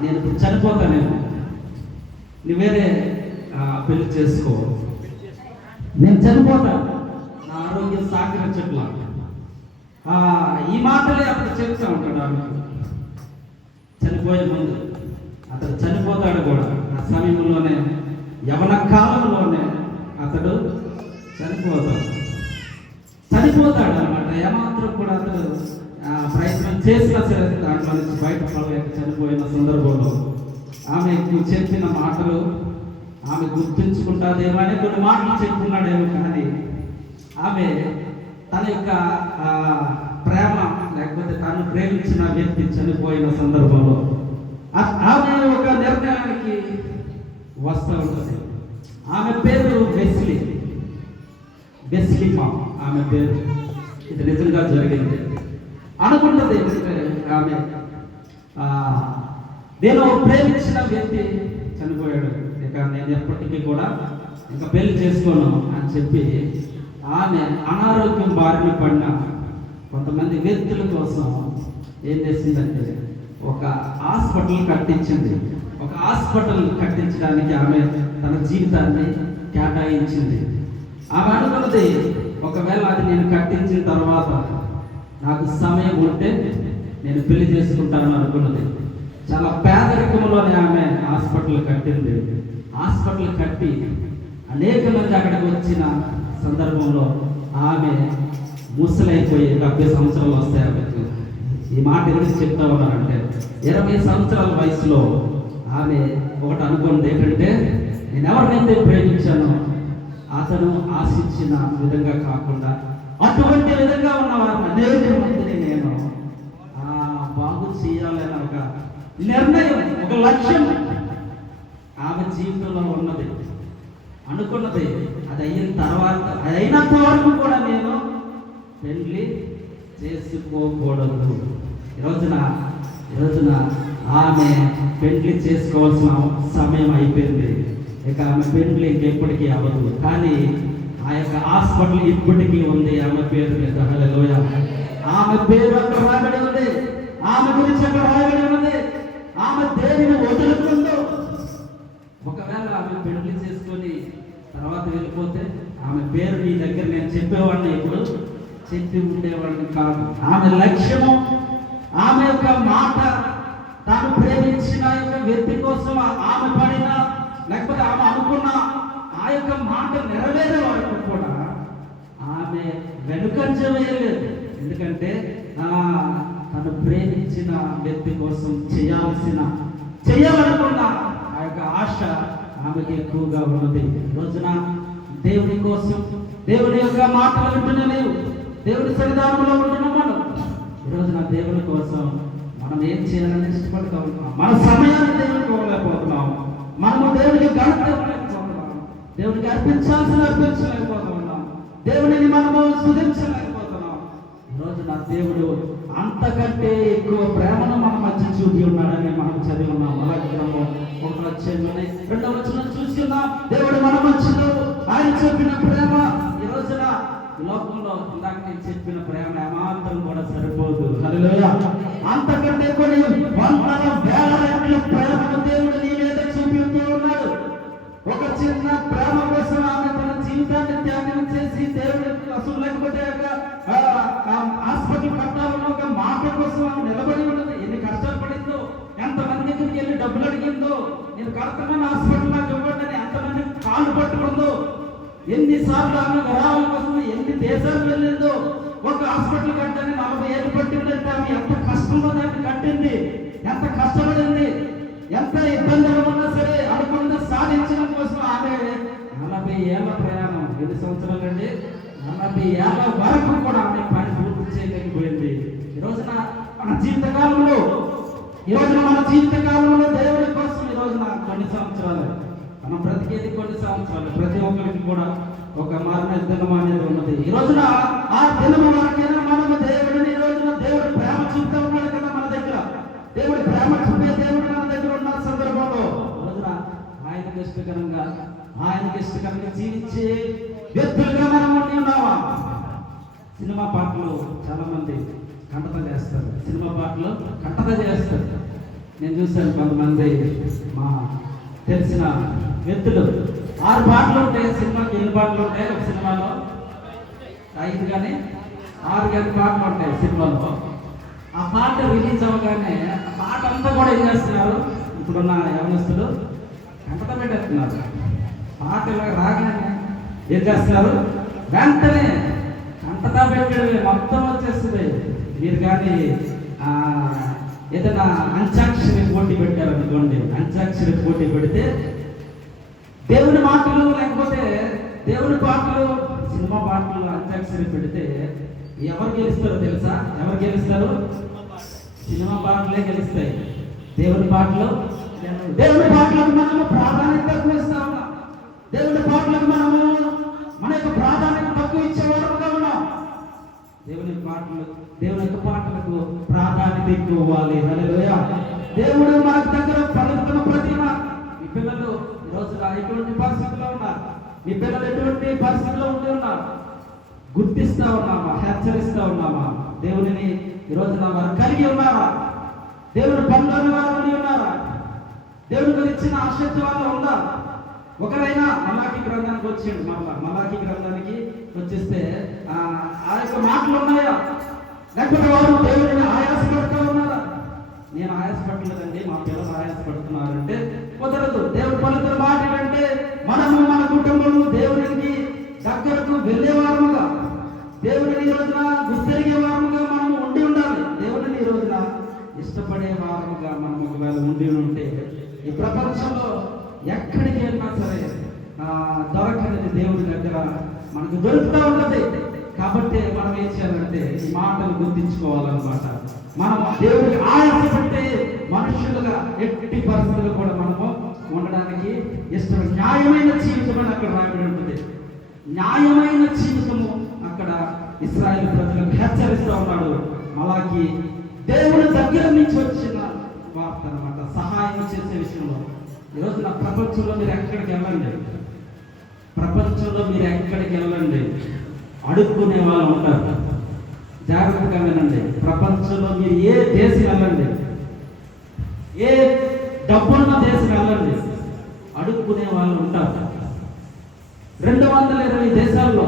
నేను ఇప్పుడు చనిపోతానేమో, నువ్వు వేరే పెళ్లి చేసుకో, నేను చనిపోతాను, నా ఆరోగ్యం సహకరించట్లా. ఈ మాటలే అతను చెప్తా ఉంటాడు. ఆమె చనిపోయే ముందు అతడు చనిపోతాడు కూడా. ఆ సమయంలోనే, యవన కాలంలోనే అతడు చనిపోతాడు. చనిపోతాడు అనమాట. ఏమాత్రం కూడా అతను ప్రయత్నం చేసినా సరే దాంట్లో నుంచి బయటపడలేక చనిపోయిన సందర్భంలో ఆమెకు చెప్పిన మాటలు ఆమె గుర్తుంచుకుంటాదేమో అని కొన్ని మాటలు చెప్పుకున్నాడేమో, కానీ ఆమె తన యొక్క ప్రేమ లేకపోతే తను ప్రేమించిన వ్యక్తి చనిపోయిన సందర్భంలో ఆమె ఒక నిర్ణయానికి వస్తూ ఉంటుంది. ఆమె పేరు వెస్లిమా ఆమె పేరు. ఇది నిజంగా జరిగింది అనుకుంటుంది. ఆమె నేను ప్రేమించిన వ్యక్తి చనిపోయాడు, ఇక నేను ఎప్పటికీ కూడా ఇంకా పెళ్లి చేసుకోను అని చెప్పి ఆమె అనారోగ్యం బారిన పడిన కొంతమంది వ్యక్తుల కోసం ఏం చేసిందంటే ఒక హాస్పిటల్ కట్టించింది. ఒక హాస్పిటల్ కట్టించడానికి ఆమె తన జీవితాన్ని కేటాయించింది. ఆమె అనుకున్నది, ఒకవేళ అది నేను కట్టించిన తర్వాత నాకు సమయం ఉంటే నేను పెళ్లి చేసుకుంటాను అనుకున్నది. చాలా పేదరికంలోనే ఆమె హాస్పిటల్ కట్టింది. హాస్పిటల్ కట్టి అనేక మంది అక్కడికి వచ్చిన సందర్భంలో ఆమె ముసలైపోయి 70 సంవత్సరాలు వస్తాయి ఆమెకు. ఈ మాట గురించి చెప్తా ఉన్నారంటే 20 సంవత్సరాల వయసులో ఆమె ఒకటి అనుకున్నది ఏంటంటే, నేను ఎవరినైతే ప్రేమించానో అతను ఆశించిన విధంగా కాకుండా అటువంటి విధంగా ఉన్న వారిని అనేక మందిని నేను బాగు చేయాలని ఒక నిర్ణయం, ఒక లక్ష్యం ఆమె జీవితంలో ఉన్నది. అనుకున్నది. అది అయిన తర్వాత, అది అయినంత వరకు కూడా నేను పెళ్లి చేసుకోకూడదు. ఈరోజున ఆమె పెళ్లి చేసుకోవాల్సిన సమయం అయిపోయింది. ఇక ఆమె పెళ్లి ఇంకెప్పటికీ అవ్వదు. కానీ ఆ యొక్క హాస్పిటల్ ఇప్పటికీ ఉంది ఆమె పేరు మీద. హల్లెలూయా. ఆమె పేరు అక్కడ రాయబడి ఉంది, ఆమె గురించి అక్కడ రాయబడి ఉంది. ఆమె దేనిని వదులుకుందో, ఒకవేళ ఆమె పెళ్లి చేసుకొని తర్వాత వెళ్ళిపోతే ఆమె పేరు నీ దగ్గర నేను చెప్పేవాడిని, ఇప్పుడు చెప్పి ఉండేవాడిని కాదు. ఆమె లక్ష్యము, ఆమె యొక్క మాట, తాను ప్రేమించిన యొక్క వ్యక్తి కోసం ఆమె పడిన లేకపోతే ఆమె అనుకున్న ఆ యొక్క మాట నెరవేరే వరకు కూడా ఆమె వెనుకంజ వేయలేదు. ఎందుకంటే తను ప్రేమించిన వ్యక్తి కోసం చేయాలనుకున్న ఆ యొక్క ఆశ ఆమెకి ఎక్కువగా ఉన్నది. రోజున దేవుని కోసం, దేవుని యొక్క మాటలు వింటున్నావు, దేవుని సన్నిధానంలో ఉంటున్నాం. మనం ఈరోజున దేవుని కోసం మనం ఏం చేయాలని ఇష్టపడుతూ ఉంటున్నాం. మన సమయాన్ని దేవునికి ఇవ్వలేకపోతున్నాం. మనము దేవునికి ఘనత ఇవ్వలేకపోతున్నాం. దేవునికి అర్పించలేకపోతున్నాం. దేవునిని మనము స్తుతించలేకపోతున్నాం. ఈరోజున దేవుడు అంతకంటే ఎక్కువ ప్రేమను మన మధ్య చూపి ఉన్నాడని మనం చదివి ఉన్నాం. అలాగే 1:2 చూసుకున్నాం. దేవుడు మన మధ్యలో ఆయన చెప్పిన ప్రేమ ఈ రోజున ఈ లోకంలో ఇందాక నేను చెప్పిన ప్రేమ ఏమాత్రం కూడా సరిపోదు. హల్లెలూయా. అంతకంటే కొన్ని వందల వేల రెట్ల ప్రేమను దేవుడు నీ మీద చూపిస్తూ ఉన్నాడు. ఒక చిన్న ప్రేమ కోసం ఆమె తన జీవితాన్ని త్యాగం చేసి దేవుడి అసలు లేకపోతే హాస్పిటల్ కట్టాలన్న ఒక మాట కోసం ఆమె నిలబడి ఉన్నది. ఎన్ని కష్టాలు పడిందో, ఎంతమంది దగ్గరికి వెళ్ళి డబ్బులు అడిగిందో, నేను కడతానని హాస్పిటల్ నాకు ఇవ్వండి అని ఎంతమంది కాళ్ళు పట్టుకుందో, ఎన్నిసార్లు ఆమె వరాల కోసం ఎన్ని దేశాలు వెళ్ళిందో. ఒక హాస్పిటల్ కట్టని 40 ఏళ్ళు పట్టిందంటే ఆమె ఎంత కష్టంలో దాన్ని కట్టింది, ఎంత కష్టపడింది, ఎంత ఇబ్బందులు ఉన్నా సరే అనుకున్న సాధించడం కోసం ఆమె 40 ఏళ్ళ ప్రయాణం. 5 సంవత్సరాలు అండి, 40 ఏళ్ళ వరకు కూడా ఆమె పని పూర్తి చేయలేకపోయింది. ఈ రోజున మన జీవితకాలంలో దేవుడి కోసం ఈ రోజున కొన్ని సంవత్సరాలు మనం బ్రతికేది కొన్ని సంవత్సరాలు. ప్రతి ఒక్కరికి కూడా ఒక మరణ దినం అనేది ఉన్నది. ఈ రోజున ఆ దినం వరకైనా మనము దేవుడిని, ఈ రోజున దేవుడు ప్రేమ చూపుతూ ఉన్నాడు కదా మన దగ్గర. దేవుడి ప్రేమ చూపే దేవుడు మన దగ్గర ఉన్న సందర్భంలో ఈ రోజున ఆయనకి ఇష్టకరంగా జీవించే వ్యక్తులుగా మనం ఉండి ఉన్నావా? సినిమా పాటలు చాలా మంది కంటత చేస్తారు. నేను చూశాను కొంతమంది మా తెలిసిన వ్యక్తులు 6 పాటలు ఉంటాయి సినిమాకి. ఎన్ని పాటలు ఉంటాయి ఒక సినిమాలో? 5 కానీ 6 కానీ పాటలు ఉంటాయి సినిమాలో. ఆ పాట రిలీజ్ అవ్వగానే ఆ పాట అంతా కూడా ఏం చేస్తున్నారు, ఇప్పుడున్న యవనస్తులు కంటత పెట్టేస్తున్నారు. పాట ఇలా రాగానే ఏం చేస్తున్నారు, వెంటనే కంటత మడతా పెట్టడమే మొత్తం వచ్చేస్తుంది. మీరు కానీ ఏదైనా అంత్యాక్షరి పోటీ పెట్టారనుకోండి, అంత్యాక్షరి పోటీ పెడితే దేవుని మాటలు లేకపోతే దేవుని పాటలు, సినిమా పాటలు అంత్యాక్షరి పెడితే ఎవరు గెలుస్తారో తెలుసా? ఎవరు గెలుస్తారు? సినిమా పాటలే గెలుస్తాయి. దేవుని పాటలకు మనము ప్రాధాన్యత తక్కువ ఇస్తా ఉన్నాం. దేవుని పాటలకు మనము మన యొక్క ప్రాధాన్యత తక్కువ ఇచ్చేవారుగా ఉన్నాం. దేవుని యొక్క పాటలకు ప్రాధాన్యత ఎక్కువ ఇవ్వాలి. హల్లెలూయా. దేవుడు మనకు దగ్గర పలుకుతున్న ప్రతిమ. మీ పిల్లలు ఈరోజు ఎటువంటి పరిస్థితుల్లో ఉన్నారు? మీ పిల్లలు ఎటువంటి పరిస్థితుల్లో ఉండి ఉన్నారు? గుర్తిస్తా ఉన్నామా? హెచ్చరిస్తా ఉన్నామా? దేవునిని ఈరోజు వారు కలిగి ఉన్నారా? దేవుని పనులను వారు ఉండి ఉన్నారా? దేవుని గురించిన ఆసక్తి వల్ల ఉందా? ఒకరైనా మలాకి గ్రంథానికి వచ్చిండు. మలాకి గ్రంథానికి వచ్చేస్తే ఆ యొక్క మాటలు ఉన్నాయా? లేకపోతే వారు దేవుడిని ఆయాసపడుతూ ఉన్నారా? నేను ఆయాసపడలేదండి, మా పిల్లలు ఆయాసపడుతున్నారంటే కుదరదు. దేవుడి పలుకుల మాట ఏంటంటే మనము మన కుటుంబము దేవునికి దగ్గరకు వెళ్ళేవారముగా, దేవుడిని ఈ రోజున గుర్తెరిగే వారముగా మనము ఉండి ఉండాలి. దేవుడిని ఈ రోజున ఇష్టపడే వారముగా మనం ఒకవేళ ఉండి ఉంటే ఈ ప్రపంచంలో ఎక్కడికి వెళ్ళినా సరే దొరకనిది దేవుడి దగ్గర మనకు దొరుకుతూ ఉంటుంది. కాబట్టి మనం ఏం చేయాలంటే ఈ మాటలు గుర్తించుకోవాలన్నమాట. మనం దేవుడికి ఆయాసపట్టే మనుషులుగా ఎట్టి పరిస్థితులు కూడా మనము ఉండడానికి ఇష్టం. న్యాయమైన జీవితం అని అక్కడ రాయబడి ఉంటుంది. న్యాయమైన జీవితము అక్కడ ఇశ్రాయేలు ప్రజలకు హెచ్చరిస్తూ ఉన్నాడు మలాకి. దేవుని దగ్గర నుంచి వచ్చిన వార్త అన్నమాట, సహాయం చేసే విషయంలో. ఈరోజు నా ప్రపంచంలో మీరు ఎక్కడికి వెళ్ళండి, ప్రపంచంలో మీరు ఎక్కడికి వెళ్ళండి, అడుక్కునే వాళ్ళు ఉంటారు. జాగ్రత్తగా వినండి. ప్రపంచంలో మీరు ఏ దేశం వెళ్ళండి, ఏ డబ్బున్న దేశం వెళ్ళండి, అడుక్కునే వాళ్ళు ఉంటారు. 220 దేశాల్లో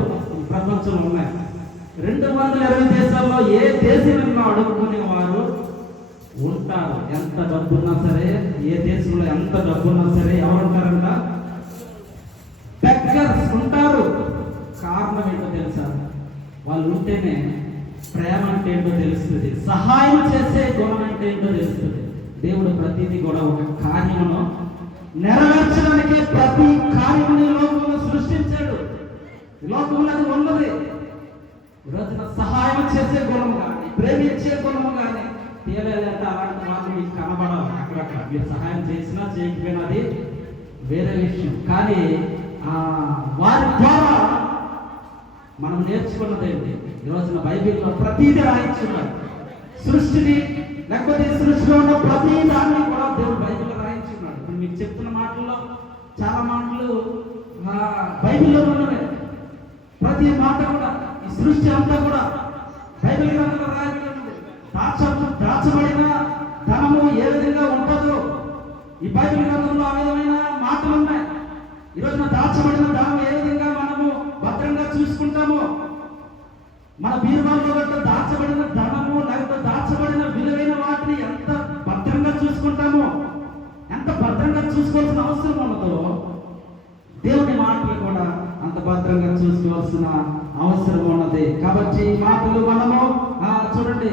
ప్రపంచంలో ఉన్నాయి. 220 దేశాల్లో ఏ దేశంలో అడుక్కునే వారు ఉంటారు. ఎంత డబ్బున్నా సరే, ఏ దేశంలో ఎంత డబ్బున్నా సరే ఎవరు ఉంటారంట? బెగ్గర్స్ ఉంటారు. కారణం ఏంటో తెలుసా? వాళ్ళు ఉంటేనే ప్రేమ అంటే ఏంటో తెలుస్తుంది, సహాయం చేసే గుణం అంటే ఏంటో తెలుస్తుంది. దేవుడు ప్రతిదీ కూడా ఒక కార్యమును నెరవేర్చడానికే ప్రతి కార్యముని లోకంలో సృష్టించాడు. లోకంలో అది ఉన్నది. ఈరోజున సహాయం చేసే గుణము కానీ, ప్రేమించే గుణము కానీ తీయలేదంటే అలాంటి వాళ్ళు మీకు కనబడాలి. అక్కడక్కడ మీరు సహాయం చేసినా చేయకపోయినా అది వేరే విషయం. కానీ వారి ద్వారా మనం నేర్చుకున్నది ఏంటి? ఈరోజున బైబిల్లో ప్రతిదీ రాయించున్నారు. సృష్టిని లేకపోతే సృష్టిలో ఉన్న ప్రతి దాన్ని కూడా దేవుడు బైబిల్లో రాయించున్నాడు. ఇప్పుడు మీకు చెప్తున్న మాటల్లో చాలా మాటలు బైబిల్లో ఉన్నవే. ప్రతి మాట కూడా, ఈ సృష్టి అంతా కూడా బైబిల్ గ్రంథంలో రాయబడి ఉంది. దాచబడిన ధనము ఏ విధంగా ఉంటుందో ఈ బైబిల్ గ్రంథంలో ఆ విధమైన మాటలు ఉన్నాయి. ఈరోజున దాచబడిన ధనం ఏ విధంగా మనము భద్రంగా చూసుకుంటామో, మన బీరువాలో గట్ట దాచబడిన ధనము లేకపోతే దాచబడిన విలువైన వాటిని ఎంత భద్రంగా చూసుకుంటామో, ఎంత భద్రంగా చూసుకోవాల్సిన అవసరం ఉన్నదో దేవుని మాటలు కూడా అంత భద్రంగా చూసుకోవాల్సిన అవసరం ఉన్నది. కాబట్టి మాటలు మనము చూడండి,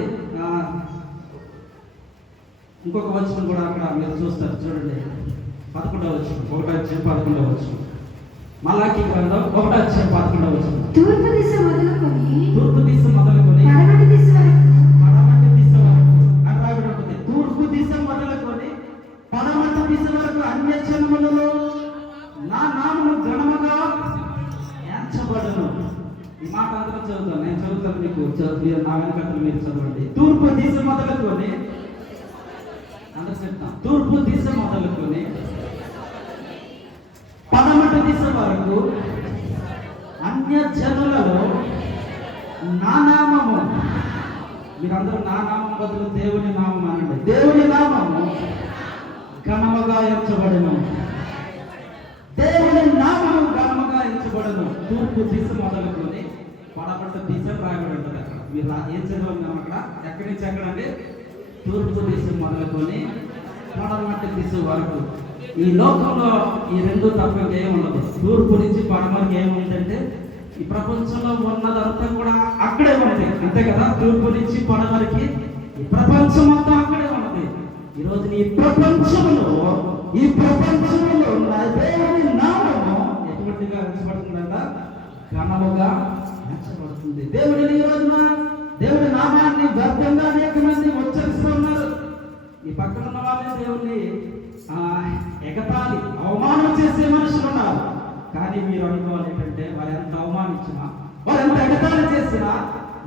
ఇంకొక వచనం కూడా అక్కడ మీరు చూస్తారు. చూడండి 11వ వచనం, 1:11 వచనం. మలాకి గ్రంథం 1:11. తూర్పు దిశ మొదలుకొని పడమటి దిశ వరకు రాయబడి ఉంటుంది. తూర్పు దిశ మొదలుకొని పడమటి దిశ వరకు అన్య జనములలో నా నామము ఘనముగా ఎంచబడును. ఈ మాట అందరూ చదువుతాను, నేను చదువుతాను, మీకు నా వెనకట్లు మీరు చదవండి. తూర్పు దిశ మొదలుకొని, అందరూ చెప్తాం, తూర్పు దిశ మొదలుకొని పడమటి దిశ వరకు అన్య జనులలో నా నామము, మీరందరూ నా నామం బదులు దేవుని నామం అనండి. దేవుని నామము ఘనముగా ఎంచబడును. దేవుని నామము ఘనముగా ఎంచబడును. తూర్పు దిశ మొదలుకొని పడమటి దిశ రాయబడి ఉంటుంది. అక్కడ మీరు ఏం చదవాలి అక్కడ? ఎక్కడి నుంచి ఎక్కడండి? తూర్పు దిశ మొదలుకొని పడమటి దిశ వరకు. ఈ లోకంలో ఈ రెండు తప్ప ఏమి ఉండదు. తూర్పు నుంచి పడమరికి ఏముందంటే ఈ ప్రపంచంలో ఉన్నదంతా కూడా అక్కడే ఉంది, అంతే కదా. తూర్పు నుంచి పడమరికి ఈ ప్రపంచం అంతా అక్కడే ఉన్నది. ఈరోజు ఈ ప్రపంచంలో నా దేవుని నామము ఎటువంటిగా ఎంచబడుతుందంట? ఘనముగా ఎంచబడుతుంది. దేవుడిని ఈ రోజున దేవుడి నామాన్ని వ్యర్థంగా అనేక మంది ఉచ్చరిస్తూ ఉన్నారు. ఈ పక్కన ఉన్న వాళ్ళే దేవుణ్ణి ఎగతాళి అవమానం చేసే మనుషులు ఉన్నారు. కానీ మీరు అనుకోవాలి ఏంటంటే, వారు ఎంత అవమానించినా, వారు ఎంత ఎగతాళి చేసినా,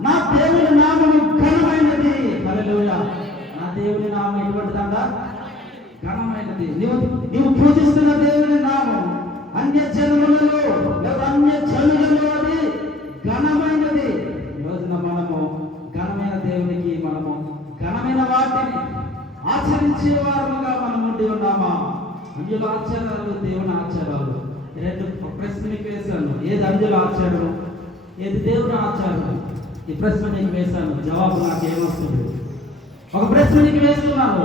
నా దేవుని నామం ఘనమైనది. హల్లెలూయా. నా దేవుని నామం ఎటువంటిదంట? ఘనమైనది. నీవు పూజిస్తున్న దేవుని నామం అన్య జనులలో లేదా అన్య జనులలో అది ఘనమైనది. ఈ రోజున మనము ఘనమైన దేవునికి మనము ఘనమైన వాటిని ఆచరించే వారముగా మనం ఉండి ఉన్నామా? అన్యుల ఆచారాలు, దేవుని ఆచారాలు. రెండు ప్రశ్న నీకు వేశాను. ఏది అన్యుల ఆచారం, ఏది దేవుని ఆచారం? ఈ ప్రశ్న నీకు వేశాను, జవాబు నాకు ఏమొస్తుంది? ఒక ప్రశ్న నీకు వేస్తున్నాను,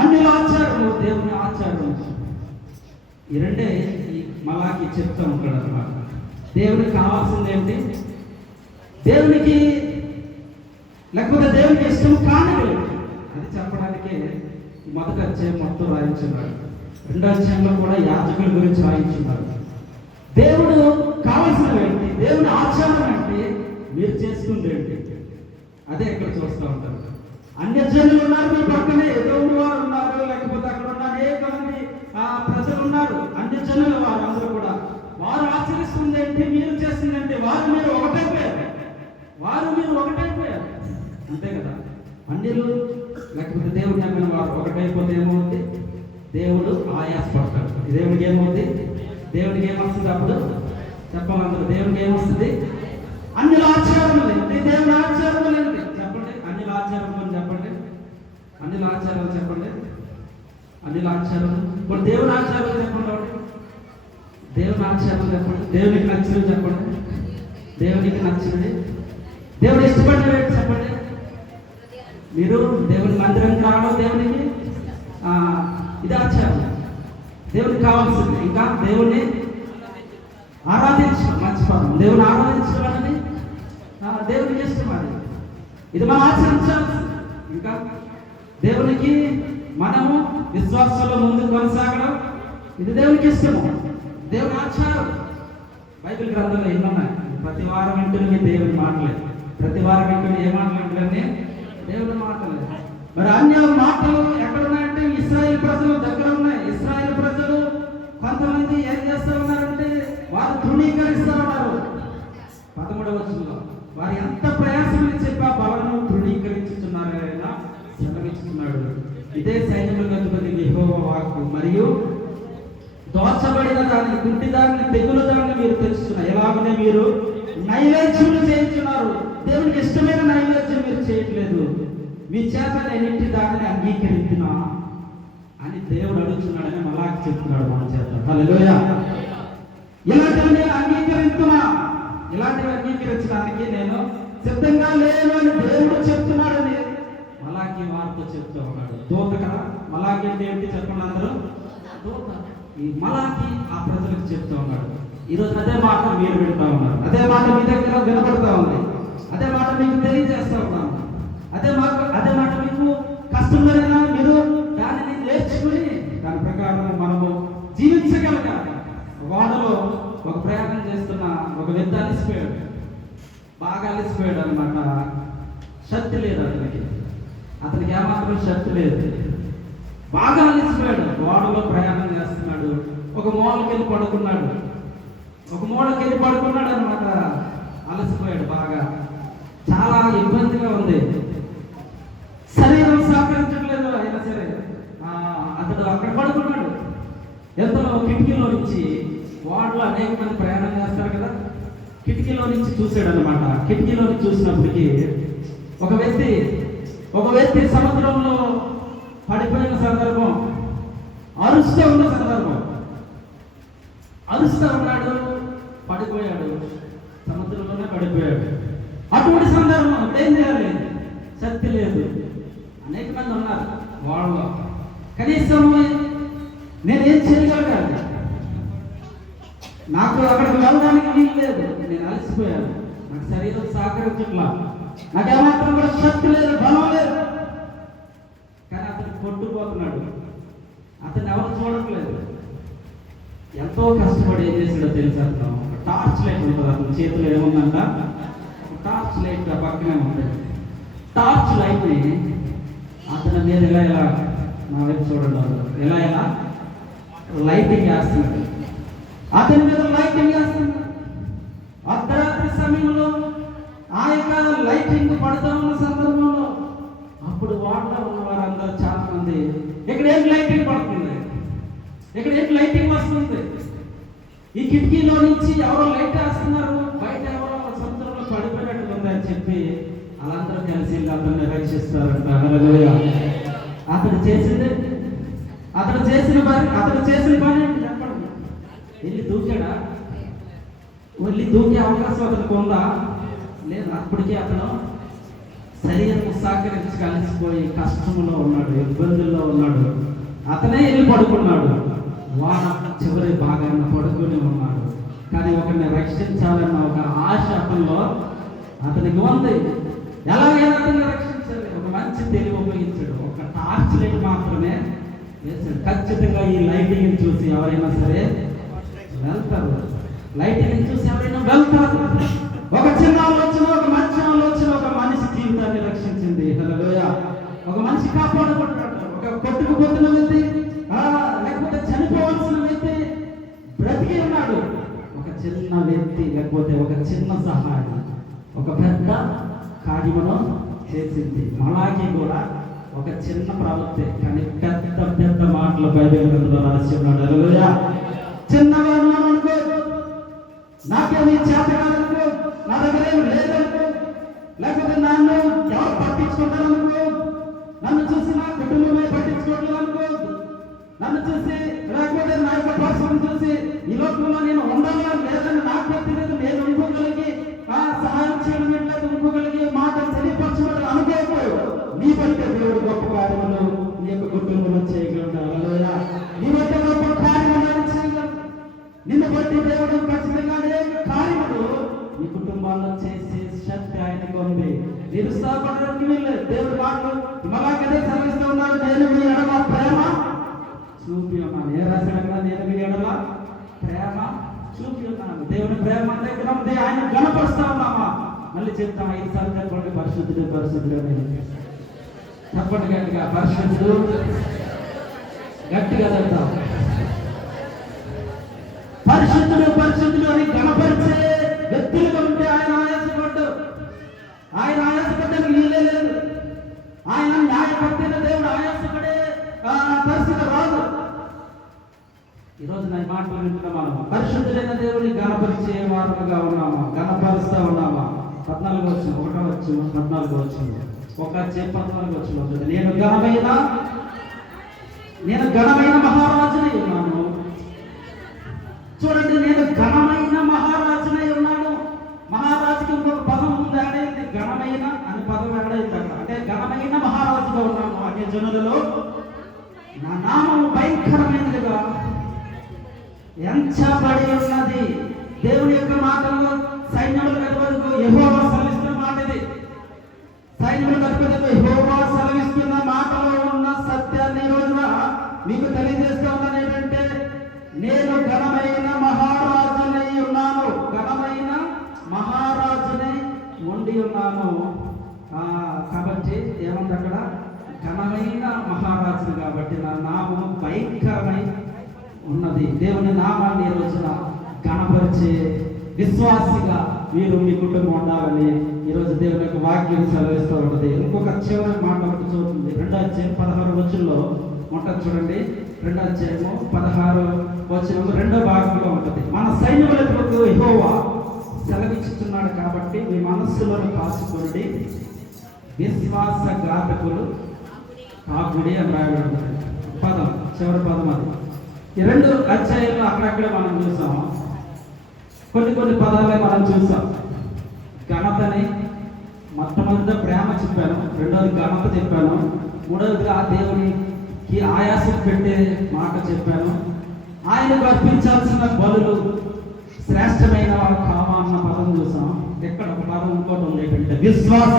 అన్యుల ఆచారము, దేవుని ఆచారం. ఈ రెండే ఈ మలాకి చెప్తా ఉంటాడు అన్నమాట. దేవునికి కావాల్సింది ఏంటి? దేవునికి లేకపోతే దేవునికి ఇష్టం కానిది అది చెప్పడానికే మొదటి అధ్యాయం మొత్తం రాయించున్నాడు. రెండో అధ్యాయంలో కూడా యాజకుల గురించి రాయించున్నాడు. దేవుడు కావాల్సినవి ఏంటి, దేవుని ఆచారం ఏంటి, మీరు చేసుకుంది ఏంటి, అదే ఇక్కడ చూస్తూ ఉంటారు. అన్య జనులు ఉన్నారు మీ పక్కనే, దేవుని వారు ఉన్నారు, లేకపోతే అక్కడ ఉన్న అనేక మంది ప్రజలు ఉన్నారు. అన్య జనులు వారు అందరూ కూడా వారు ఆచరిస్తుంది ఏంటి, మీరు చేస్తుందంటే వారు మీరు ఒకటైపోయారు, అంతే కదా. అన్యులు లేకపోతే దేవుని నమ్మిన వారు ఒకటైపోతే ఏమవుతుంది? దేవుడు ఆయాసపడతాడు. దేవుడికి ఏమవుతుంది? దేవుడికి ఏమొస్తుంది? అప్పుడు చెప్పాలందరూ, దేవుడికి ఏమొస్తుంది? అన్యుల ఆచారములు ఏంటి, దేవుని ఆచారములు ఏంటి చెప్పండి. అన్యుల ఆచారములు చెప్పండి, అన్యుల ఆచారాలు చెప్పండి, అన్యుల ఆచారం. ఇప్పుడు దేవుని ఆచారాలు చెప్పండి, ఒకటి దేవుని ఆచారాలు చెప్పండి. దేవునికి నచ్చినవి చెప్పండి, దేవునికి నచ్చినది, దేవుడు ఇష్టపడినవి చెప్పండి. మీరు దేవుని మందిరానికి రావడం దేవునికి ఇది ఆచారం, దేవునికి కావాల్సింది. ఇంకా దేవుణ్ణి ఆరాధించడం, మంచి పదం. దేవుని ఆరాధించడం అనేది దేవునికి ఇష్టం, అది ఇది మనం ఆచరించాల్సింది. ఇంకా దేవునికి మనము విశ్వాసంలో ముందు కొనసాగడం, ఇది దేవునికి ఇష్టము, దేవుని ఆచారం. బైబిల్ గ్రంథంలో ఎన్నున్నాయి. ప్రతి వారం వింటున్నవి దేవుని మాటలే, ప్రతి వారం వింటున్న ఏ మాటలు వింటున్నాయి? దేవుని మాటలే. మరి అన్య మాటలు ఎక్కడున్నాయంటే ఇశ్రాయేల్ ప్రజలు దగ్గర ఉన్నాయి. ఇశ్రాయేల్ ప్రజలు కొంతమంది ఏం చేస్తూ ఉన్నారంటే వారు తృణీకరిస్తూ ఉన్నారు. 13వ వచనంలో వారు ఎంత ప్రయాసమని చెప్పి ఆ బలను తృణీకరించుతున్నారు, ఆయన సెలవిస్తున్నాడు. ఇదే సైన్యములకు అధిపతి యెహోవా వాక్కు. మరియు దోచబడిన దాన్ని, కుంటి దాన్ని, తెగులు దాన్ని మీరు తెచ్చుతున్నారు. ఎలాగనే మీరు నైవేద్యములు చేయించున్నారు, దేవునికి ఇష్టమైన నైవేద్యం మీరు చేయట్లేదు, మీ చేత నేనింటి దానిని అంగీకరించునా అని దేవుడు అడుగుతున్నాడని మలాకి చెప్తున్నాడు మన చేత. హల్లెలూయా. ఇలాంటివి నేను అంగీకరిస్తున్నా, ఇలాంటివి అంగీకరించడానికి నేను సిద్ధంగా లేను అని దేవుడు చెప్తున్నాడని మలాకి వారితో చెప్తూ ఉన్నాడు. దూత కదా, మలాకి అంటే ఏంటి చెప్పండి అందరూ? దూత. ఈ మలాకి ఆ ప్రజలకు చెప్తూ ఉన్నాడు. ఈరోజు అదే మాట మీరు వింటా ఉన్నారు, అదే మాట మీ దగ్గర వినపడతా ఉంది, అదే మాట మీకు తెలియజేస్తూ ఉన్నాను, అదే మాట మీకు కష్టమైనా మీరు దానిని నేర్చుకుని దాని ప్రకారం మనము జీవించగలగాలి. వాడలో ఒక ప్రయాణం చేస్తున్న ఒక వ్యక్తి అలిసిపోయాడు, బాగా అలిసిపోయాడు అనమాట. శక్తి లేదు అతనికి ఏమాత్రం శక్తి లేదు, బాగా అలిసిపోయాడు. వాడలో ప్రయాణం చేస్తున్నాడు, ఒక మూలకెళ్ళి పడుకున్నాడు అనమాట. అలసిపోయాడు బాగా, చాలా ఇబ్బందిగా ఉంది, శరీరం సహకరించట్లేదు. అయినా సరే అతడు అక్కడ పడుకున్నాడు. ఎంతలో కిటికీలో నుంచి, వాడలో అనేక మంది ప్రయాణం చేస్తారు కదా, కిటికీలో నుంచి చూశాడు అనమాట. కిటికీలో నుంచి చూసినప్పటికీ ఒక వ్యక్తి సముద్రంలో పడిపోయిన సందర్భం, అరుస్తూ ఉన్న సందర్భం, అరుస్తూ ఉన్నాడు, పడిపోయాడు, సముద్రంలోనే పడిపోయాడు. అటువంటి సందర్భం ఏం చేయాలి? శక్తి లేదు. అనేక మంది ఉన్నారు వాళ్ళలో, కనీసం నేనేం చేయగలగాలి, నాకు అక్కడికి వెళ్ళడానికి వీలు లేదు, నేను అలసిపోయాను, నాకు శరీరం సహకరించట్లా, నాకు ఏమాత్రం కూడా శక్తి లేదు, బలం లేదు. కానీ అతను కొట్టుకుపోతున్నాడు, అతను ఎవరు చూడట్లేదు. ఎంతో కష్టపడి ఏం చేసాడో తెలుసా? అతను ఒక టార్చ్ లైట్ ఉంటుంది, అతని చేతిలో ఏముందంట, టార్చ్ లైట్ పక్కనే ఉంది. టార్చ్ లైట్ని అతని మీద ఇలా నా వైపు చూడండి, ఎలా లైటింగ్ వేస్తున్నాడు, అతని మీద లైటింగ్ వేస్తున్నాడు. అర్ధరాత్రి సమయంలో ఆ యొక్క లైటింగ్ పడుతూ ఉన్న సందర్భంలో అప్పుడు వాటిలో ఉన్న వారందరూ చాలా మంది, ఇక్కడ ఏం లైటింగ్ పడుతుంది, ఇక్కడ ఏం లైటింగ్ వస్తుంది, ఈ కిటికీలో నుంచి ఎవరో లైట్ వేస్తున్నారు, బయట ఎవరో సముద్రంలో పడిపోయినట్టు ఉంది అని చెప్పి వాళ్ళందరూ కలిసి అతన్ని రక్షిస్తారంట. హల్లెలూయా. అతను చేసిన పని చెప్పండి. వెళ్ళి దూకాడా? వెళ్ళి దూకే అవకాశం అతనికి ఉందా? లేదు. అప్పటికే అతను శరీరం సహకరించి కలిసిపోయి కష్టంలో ఉన్నాడు, ఇబ్బందుల్లో ఉన్నాడు. అతనే వెళ్ళి పడుకున్నాడు, వాన చివరి భాగాన్ని పడుకుని ఉన్నాడు. కానీ ఒకరిని రక్షించాలన్న ఒక ఆశ అతనికి ఉంది. ఎలాగైనా అతన్ని రక్షించాలి. ఒక మంచి తెలివి ఉపయోగించాడు, ఒక టార్చ్ లైట్ మాత్రమే వేసాడు. ఖచ్చితంగా ఈ లైటింగ్ చూసి ఎవరైనా సరే వెళ్తారు, లైటింగ్ చూసి ఎవరైనా వెళ్తారు. ఒక చిన్న ఆలోచన, ఒక మంచి ఆలోచన ఒక మనిషి జీవితాన్ని రక్షించింది. హల్లెలూయా. ఒక మనిషి కాపాడబడ్డాడు. ఒక కొట్టుకుపోతున్న వ్యక్తి, లేకపోతే చనిపోవాల్సిన వ్యక్తి బ్రతికి ఉన్నాడు. ఒక చిన్న వ్యక్తి లేకపోతే ఒక చిన్న సహాయం ఒక పెద్ద కార్యమును చేసింది. అలాగే కూడా ఒక చిన్న ప్రవక్తే, కానీ పెద్ద పెద్ద మాటలు బైబిల్ గ్రంథంలో రాసి ఉన్నాడు. హల్లెలూయా. చిన్నగా ఉన్నాను అనుకో, నాకేమీ చేత కాదనుకో, నా దగ్గర ఏమి లేదనుకో, లేకపోతే నన్ను ఎవరు పట్టించుకుంటారు అనుకో, నన్ను చూసి నా కుటుంబమే పట్టించుకోవట్లేదు అనుకో, నన్ను చూసి లేకపోతే నా యొక్క పర్సన్ చూసి ఈ లోకంలో నేను ఉండాలా లేదని నాకు తెలియదు, నేను ఇంకోగలిగి సహాయం చేయడం లేదు, ఇంకోగలిగి మాటలు తెలియపరచడం అనుకోకపోయావు. నీ బట్టే దేవుడు గొప్ప కార్యములు నీ యొక్క కుటుంబంలో చేయగలడు. హల్లెలూయా. నీ బట్టే గొప్ప కార్యములు చేయగలడు. నిన్ను బట్టి దేవుడు ఖచ్చితంగా అనేక కార్యములు నీ కుటుంబాల్లో చేసే శక్తి ఆయనకు ఉంది. నిరుత్సాహపడడానికి వీల్లేదు. దేవుడు మాటలు మలాగనే సెలవిస్తూ ఉన్నాడు, నేను మీ ఎడల ప్రేమ చూపి ఉన్నాను. ఏ రాశాడన్నా? నేను మీ ఎడల ప్రేమ చూపి ఉన్నాను. దేవుని ప్రేమ దగ్గర ఉంది, ఆయన గణపరుస్తా ఉన్నామా? మళ్ళీ చెప్తాం 5 సార్లు చెప్పండి, పరిశుద్ధుడు పరిశుద్ధుడు అని చెప్పండి గట్టిగా, పరిశుద్ధుడు గట్టిగా చెప్తాం. పరిశుద్ధుడు పరిశుద్ధుడు అని గణపరిచే వ్యక్తులుగా ఉంటే ఆయన ఆయాసపడ్డాడు. ఆయన ఆయాసపడ్డానికి వీలే లేదు. ఆయన న్యాయపడిన దేవుడు ఆయాసపడే పరిస్థితి రాదు. ఈరోజు నా మాటలు వింటున్నా, మనం పరిశుద్ధుడైన దేవుడిని గణపరిచే వారుగా ఉన్నామా? గణపరుస్తా ఉన్నామా? 14 వచ్చిన 1 వచ్చిన 14 వచ్చిన 14 వచ్చిన ఉంటుంది. నేను ఘనమైన మహారాజునై ఉన్నాను. చూడండి, నేను ఘనమైన మహారాజునై ఉన్నాను. మహారాజుకి ఇంకొక పదం ఉంది, ఆడైంది ఘనమైన అని పదం ఆడైంది అక్కడ. అంటే ఘనమైన మహారాజుగా ఉన్నాను. అనే జనులలో నా నామం భయంకరమైనదిగా ఎంచబడి ఉన్నది. దేవుని యొక్క మాటల్లో సైన్యములకు అధిపతిగా యెహోవా సెలవిస్తున్న మాట ఇది. సైన్యములకు అధిపతిగా యెహోవా సెలవిస్తున్న మాటలో ఉన్న సత్యాన్ని ఈ రోజున మీకు తెలియజేస్తూ ఉన్నాను. ఏంటంటే, నేను ఘనమైన మహారాజునై ఉన్నాను. ఘనమైన మహారాజునై ఉండి ఉన్నాను. కాబట్టి ఏమంది అక్కడ? ఘనమైన మహారాజు. కాబట్టి నా నామం భయంకరమై ఉన్నది. దేవుని నామాన్ని ఈ రోజున గణపరిచే విశ్వాసిగా మీరు మీ కుటుంబం ఉండాలని ఈరోజు దేవుని యొక్క వాక్యం సెలవిస్తూ ఉంటుంది. ఇంకొక చివరి మాట ఒకటి చూస్తుంది. 2వ అధ్యాయం 16వ వచనంలో ఉంటుంది చూడండి. 2వ అధ్యాయము 16వ వచనం 2వ భాగంలో ఉంటుంది. మన సైన్యములకు యెహోవా సెలవిచ్చుతున్నాడు కాబట్టి మీ మనస్సులను కాచుకోండి, విశ్వాసఘాతకులు కాకుడి అని రాయబడి పదం, చివరి పదం అది. ఈ 2 అధ్యాయంలో అక్కడక్కడ మనం చూసాం, కొన్ని పదాలే మనం చూసాం. ఘనతని మొట్టమొదటిగా ప్రేమ చెప్పాను, 2వది ఘనత చెప్పాను, 3వదిగా దేవునికి ఆయాసం పెట్టే మాట చెప్పాను, ఆయనకు అర్పించాల్సిన బలులు శ్రేష్టమైన కామ అన్న పదం చూసాం. ఎక్కడ ఒక పదం ఇంకోటి ఉంది ఏంటంటే విశ్వాస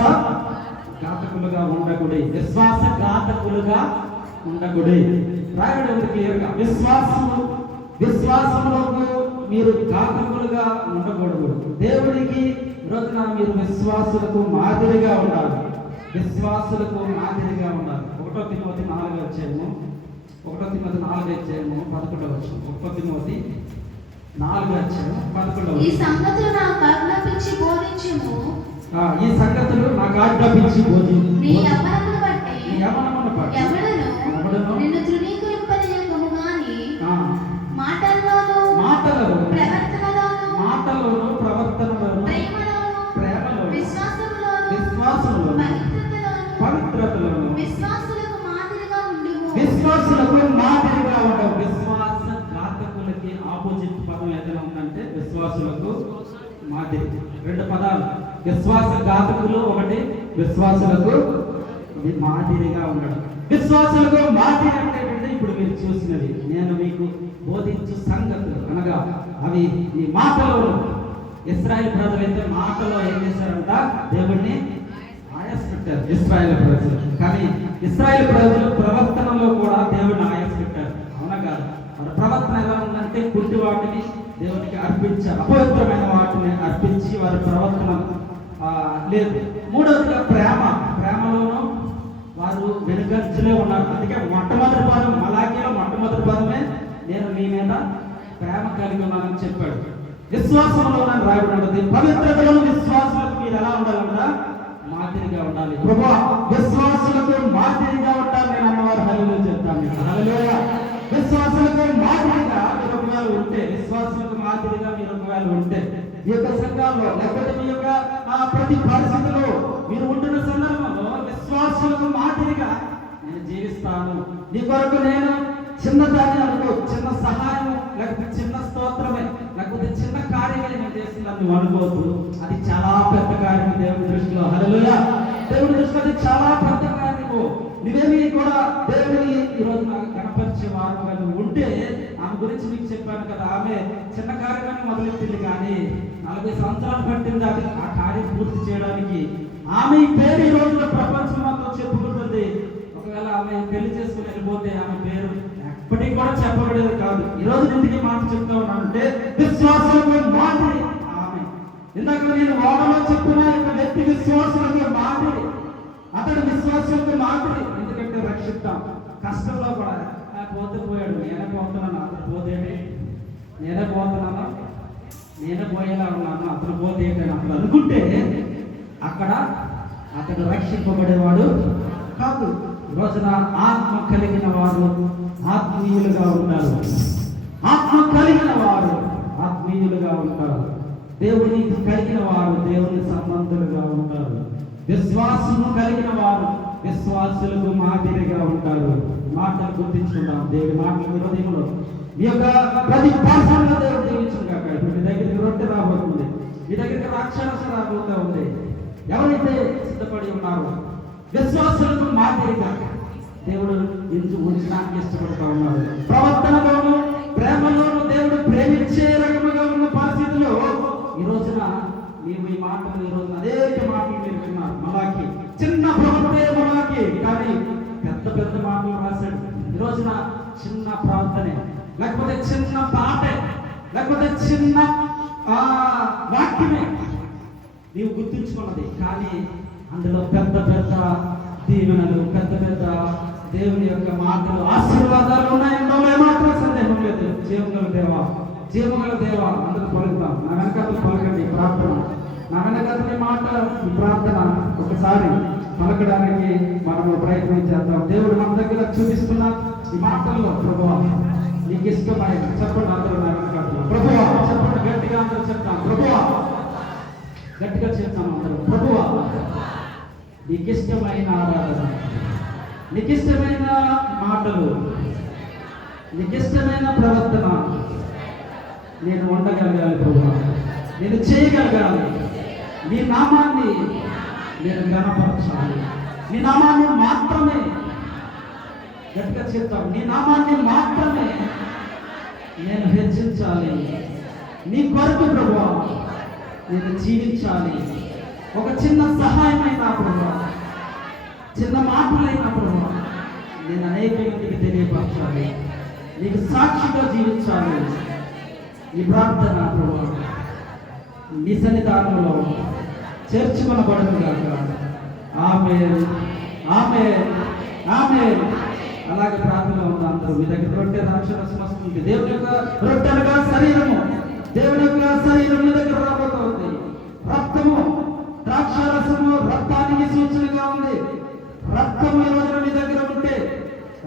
ఘాతకులుగా ఉండకూడదు. విశ్వాస ఘాతకులుగా ఉండకూడదు. రాయడం ఉంది క్లియర్గా, విశ్వాసంలో మీరు ఘాతకులుగా ఉండకూడదు. దేవుడికి ఈరోజున మీరు విశ్వాసులకు మాదిరిగా ఉండాలి. విశ్వాసులకు మాదిరిగా ఉండాలి. 1 తిమోతి 4 అధ్యాయము 11వ ఈ సంగతులు నాకు ఆజ్ఞాపించి బోధించుము. ఈ సంగతులు నాకు ఆజ్ఞాపించి బోధించు. నీ యవ్వనమును బట్టి ఎవడును నిన్ను తృణీకరింపనీయకము గాని మాటల్లోనూ ప్రవర్తనలోనూ ప్రేమలోనూ విశ్వాసములోనూ పవిత్రతలోనూ విశ్వాసులకు మాదిరిగా ఉండుము. విశ్వాస ఘాతకులకి ఆపోజిట్ పదం ఏదైనా ఉందంటే విశ్వాసులకు మాదిరి. 2 పదాలు, విశ్వాస ఘాతకులు ఒకటి, విశ్వాసులకు మాదిరిగా ఉండడం. విశ్వాసులకు మాదిరి అంటే ఇప్పుడు మీరు చూసినవి నేను మీకు బోధించు సంగతులు అనగా అవి ఈ మాటలో. ఇశ్రాయేల్ ప్రజలైతే మాటలో ఏం చేశారంట? దేవుణ్ణి ఆయాసపెట్టారు ఇశ్రాయేల్ ప్రజలు. కానీ ఇశ్రాయేల్ ప్రజలు ప్రవర్తనలో కూడా దేవుడిని ఆయాసపెట్టారు. అవునా కాదు? వారి ప్రవర్తన ఎలా ఉందంటే కుంటి వాటిని దేవునికి అర్పించారు, అపవిత్రమైన వాటిని అర్పించి వారి ప్రవర్తన లేదు. మూడవదిగా ప్రేమలోనూ వారు వెనుకంజలే ఉన్నారు. అందుకే మొట్టమొదటి పదం మలాకీలో మొట్టమొదటి పదమే నేను మీ మీద ప్రేమ కలిగి ఉన్నానని చెప్పాడు. విశ్వాసంలో రాయబడి ఉంటుంది. పవిత్రతలోను విశ్వాసాలకు మీరు ఎలా ఉండాలంట? మాదిరిగా ఉండాలి. ప్రభువా విశ్వాసులకు మాదిరిగా ఉండాలి నేను అన్నవారు హల్లెలూయా చెప్తాను. హల్లెలూయా. విశ్వాసులకు మాదిరిగా మీరు ఒకవేళ ఉంటే, విశ్వాసులకు మాదిరిగా మీరు ఒకవేళ ఉంటే ఈ యొక్క సంఘాల్లో లేకపోతే మీ యొక్క ప్రతి పరిస్థితిలో మీరు ఉంటున్న సందర్భంలో విశ్వాసులకు మాదిరిగా నేను జీవిస్తాను, నీ కొరకు నేను చిన్నదాన్ని అనుకో, చిన్న సహాయం లేకపోతే చిన్న స్తోత్రమే లేకపోతే చిన్న కార్యమే నేను చేస్తున్నాను నువ్వు అనుకోవద్దు. అది చాలా పెద్ద కార్యం దేవుడి దృష్టిలో. హల్లెలూయా. దేవుడి దృష్టిలో అది చాలా పెద్ద కార్యము. నువ్వేమి కూడా దేవుడిని ఈరోజు నాకు కనపరిచే వారుగా నువ్వు ఉంటే, ఆమె గురించి మీకు చెప్పాను కదా, ఆమె చిన్న కార్యక్రమాన్ని మొదలెట్టింది కానీ 40 సంవత్సరాలు పట్టింది అది ఆ కార్యం పూర్తి చేయడానికి. ఆమె ఈ పేరు ఈ రోజున ప్రపంచం మొత్తం చెప్పుకుంటుంది. ఒకవేళ ఆమె పెళ్లి చేసుకుని వెళ్ళిపోతే ఆమె పేరు ఎప్పటికీ కూడా చెప్పబడేది కాదు. ఈ రోజు ఎందుకు మాట చెప్తా ఉన్నానంటే విశ్వాసులకు మాదిరి ఆమె. ఇందాక నేను వాడలో చెప్పిన యొక్క వ్యక్తి విశ్వాసులకు మాదిరి, అతడు విశ్వాసులకు మాదిరి. ఎందుకంటే రక్షిస్తాం. కష్టంలో కూడా పోతే పోయాడు, నేనే పోతున్నాను, అతను పోతేనే నేనే పోతున్నాను, నేనే పోయేలా ఉన్నాను, అతను పోతే ఏంటని అతను అనుకుంటే అక్కడ అతడు రక్షింపబడేవాడు కాదు. రోజున ఆత్మ కలిగిన వారు ఆత్మీయులుగా ఉంటారు. ఆత్మ కలిగిన వారు ఆత్మీయులుగా ఉంటారు. దేవుని కలిగిన వారు దేవుని సంబంధులుగా ఉంటారు. విశ్వాసము కలిగిన వారు విశ్వాసులకు మాదిరిగా ఉంటారు. మాటలు గుర్తించుకుంటాం. దేవుడి మాటలు హృదయంలో మీ యొక్క ప్రతి భాషలో దేవుడు దీవించుగాక. ఇప్పుడు మీ దగ్గరికి రొట్టె రాబోతుంది, మీ దగ్గరికి రాక్షస రాబోతూ ఉంది. ఎవరైతే సిద్ధపడి ఉన్నారో విశ్వాసులకు మాదిరిగా దేవుడు ఉంచడానికి ఇష్టపడుతూ ఉన్నారు. ప్రవర్తనలోను ప్రేమలోను దేవుడు ప్రేమించే రకముగా ఉన్న పరిస్థితిలో ఈ రోజున మేము ఈ మాటలు ఈ రోజున అనేక మాటలు మీరు విన్నారు. మలాకి చిన్న ప్రవర్తనే మలాకి, కానీ పెద్ద పెద్ద మాటలు రాశాడు. ఈ రోజున చిన్న ప్రార్థనే లేకపోతే చిన్న పాటే లేకపోతే చిన్న వాక్యమే నీవు గుర్తుంచుకున్నది, కానీ అందులో పెద్ద పెద్ద దీవెనలు, పెద్ద పెద్ద దేవుని యొక్క మాటలు, ఆశీర్వాదాలు ఉన్నాయంలో ఏమాత్రం సందేహం లేదు. జీవగల దేవా అందరూ పలుకుతాం. నా వెనకాతలు పలకండి ప్రార్థన. నా వెనకాతని మాట ఈ ప్రార్థన ఒకసారి పలకడానికి మనము ప్రయత్నం చేద్దాం. దేవుడు మన దగ్గర చూపిస్తున్న ఈ మాటల్లో ప్రభువా నీకు ఇష్టమైన చెప్పండి. అందరూ నా వెనకాతలు ప్రభువా చెప్పండి. గట్టిగా అందరూ చెప్తాం. ప్రభువా గట్టిగా చెప్తాం అందరూ. ప్రభువా నీకు ఇష్టమైన ఆరాధన, నీకు ఇష్టమైన మాటలు, నీకు ఇష్టమైన ప్రవర్తన నేను ఉండగలగాలి ప్రభువా, నేను చేయగలగాలి. నీ నామాన్ని నేను ఘనపరచాలి. నీ నామాన్ని మాత్రమే గట్టిగా చెప్తాం. నీ నామాన్ని మాత్రమే నేను హెచ్చించాలి. నీ కొరకు ప్రభువా నేను జీవించాలి. ఒక చిన్న సహాయమైనా ప్రభువా, చిన్న మాటలైనా ప్రభువా నేను అనేక మందికి తెలియపరచాలి, నీకు సాక్షిగా జీవించాలి. ఈ ప్రార్థన ప్రభువా నీ సన్నిధానంలో చేర్చుకొనబడును గాక. ఆమేన్, ఆమేన్, ఆమేన్. అలాగే ప్రార్థన ఉంది. అందరూ మీ దగ్గర రొట్టె రాక్షరసం వస్తుంది. దేవుని యొక్క రొట్టెలుగా శరీరము, దేవుని యొక్క శరీరం మీ దగ్గర రాబోతోంది. రక్తము, ద్రాక్షారసము రక్తానికి సూచనగా ఉంది. రక్తం ఈ రోజున మీ దగ్గర ఉంటే,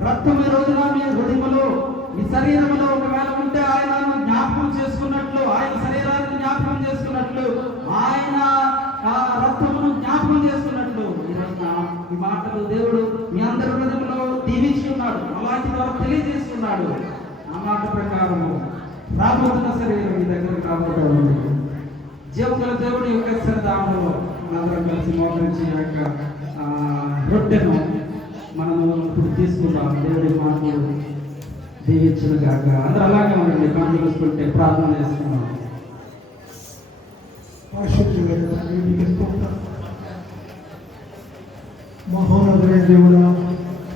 రక్తం ఈ రోజున మీ హృదయములో, మీ శరీరంలో ఒకవేళ ఉంటే ఆయనను జ్ఞాపకం చేసుకున్నట్లు, ఆయన శరీరాన్ని జ్ఞాపకం చేసుకున్నట్లు, ఆయన రక్తమును జ్ఞాపకం చేసుకున్నట్లు ఈ రోజున ఈ మాటలు దేవుడు మీ అందరి హృదయంలో దీవించి ఉన్నాడు. అలాంటి ద్వారా తెలియజేస్తున్నాడు. ఆ మాట ప్రకారము రాబోతున్న శరీరం మీ దగ్గరకు రాబోతుంది. జీవగల దేవుడి యొక్క సన్నిధానంలో మనందరం కలిసి మోకరించి ఆ యొక్క రొట్టెను మనము ఇప్పుడు తీసుకుందాం. దేవుడి మాటలు దీవించును గాక. అందరూ అలాగే ఉండండి. కళ్ళు చూసుకుంటే ప్రార్థన చేసుకున్నాం. మహోన్నతుడైన దేవుడా,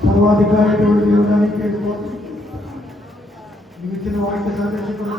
సర్వాధికారి దేవుడు, దేవుడానికి ఇచ్చిన వాక్య సందర్శకులు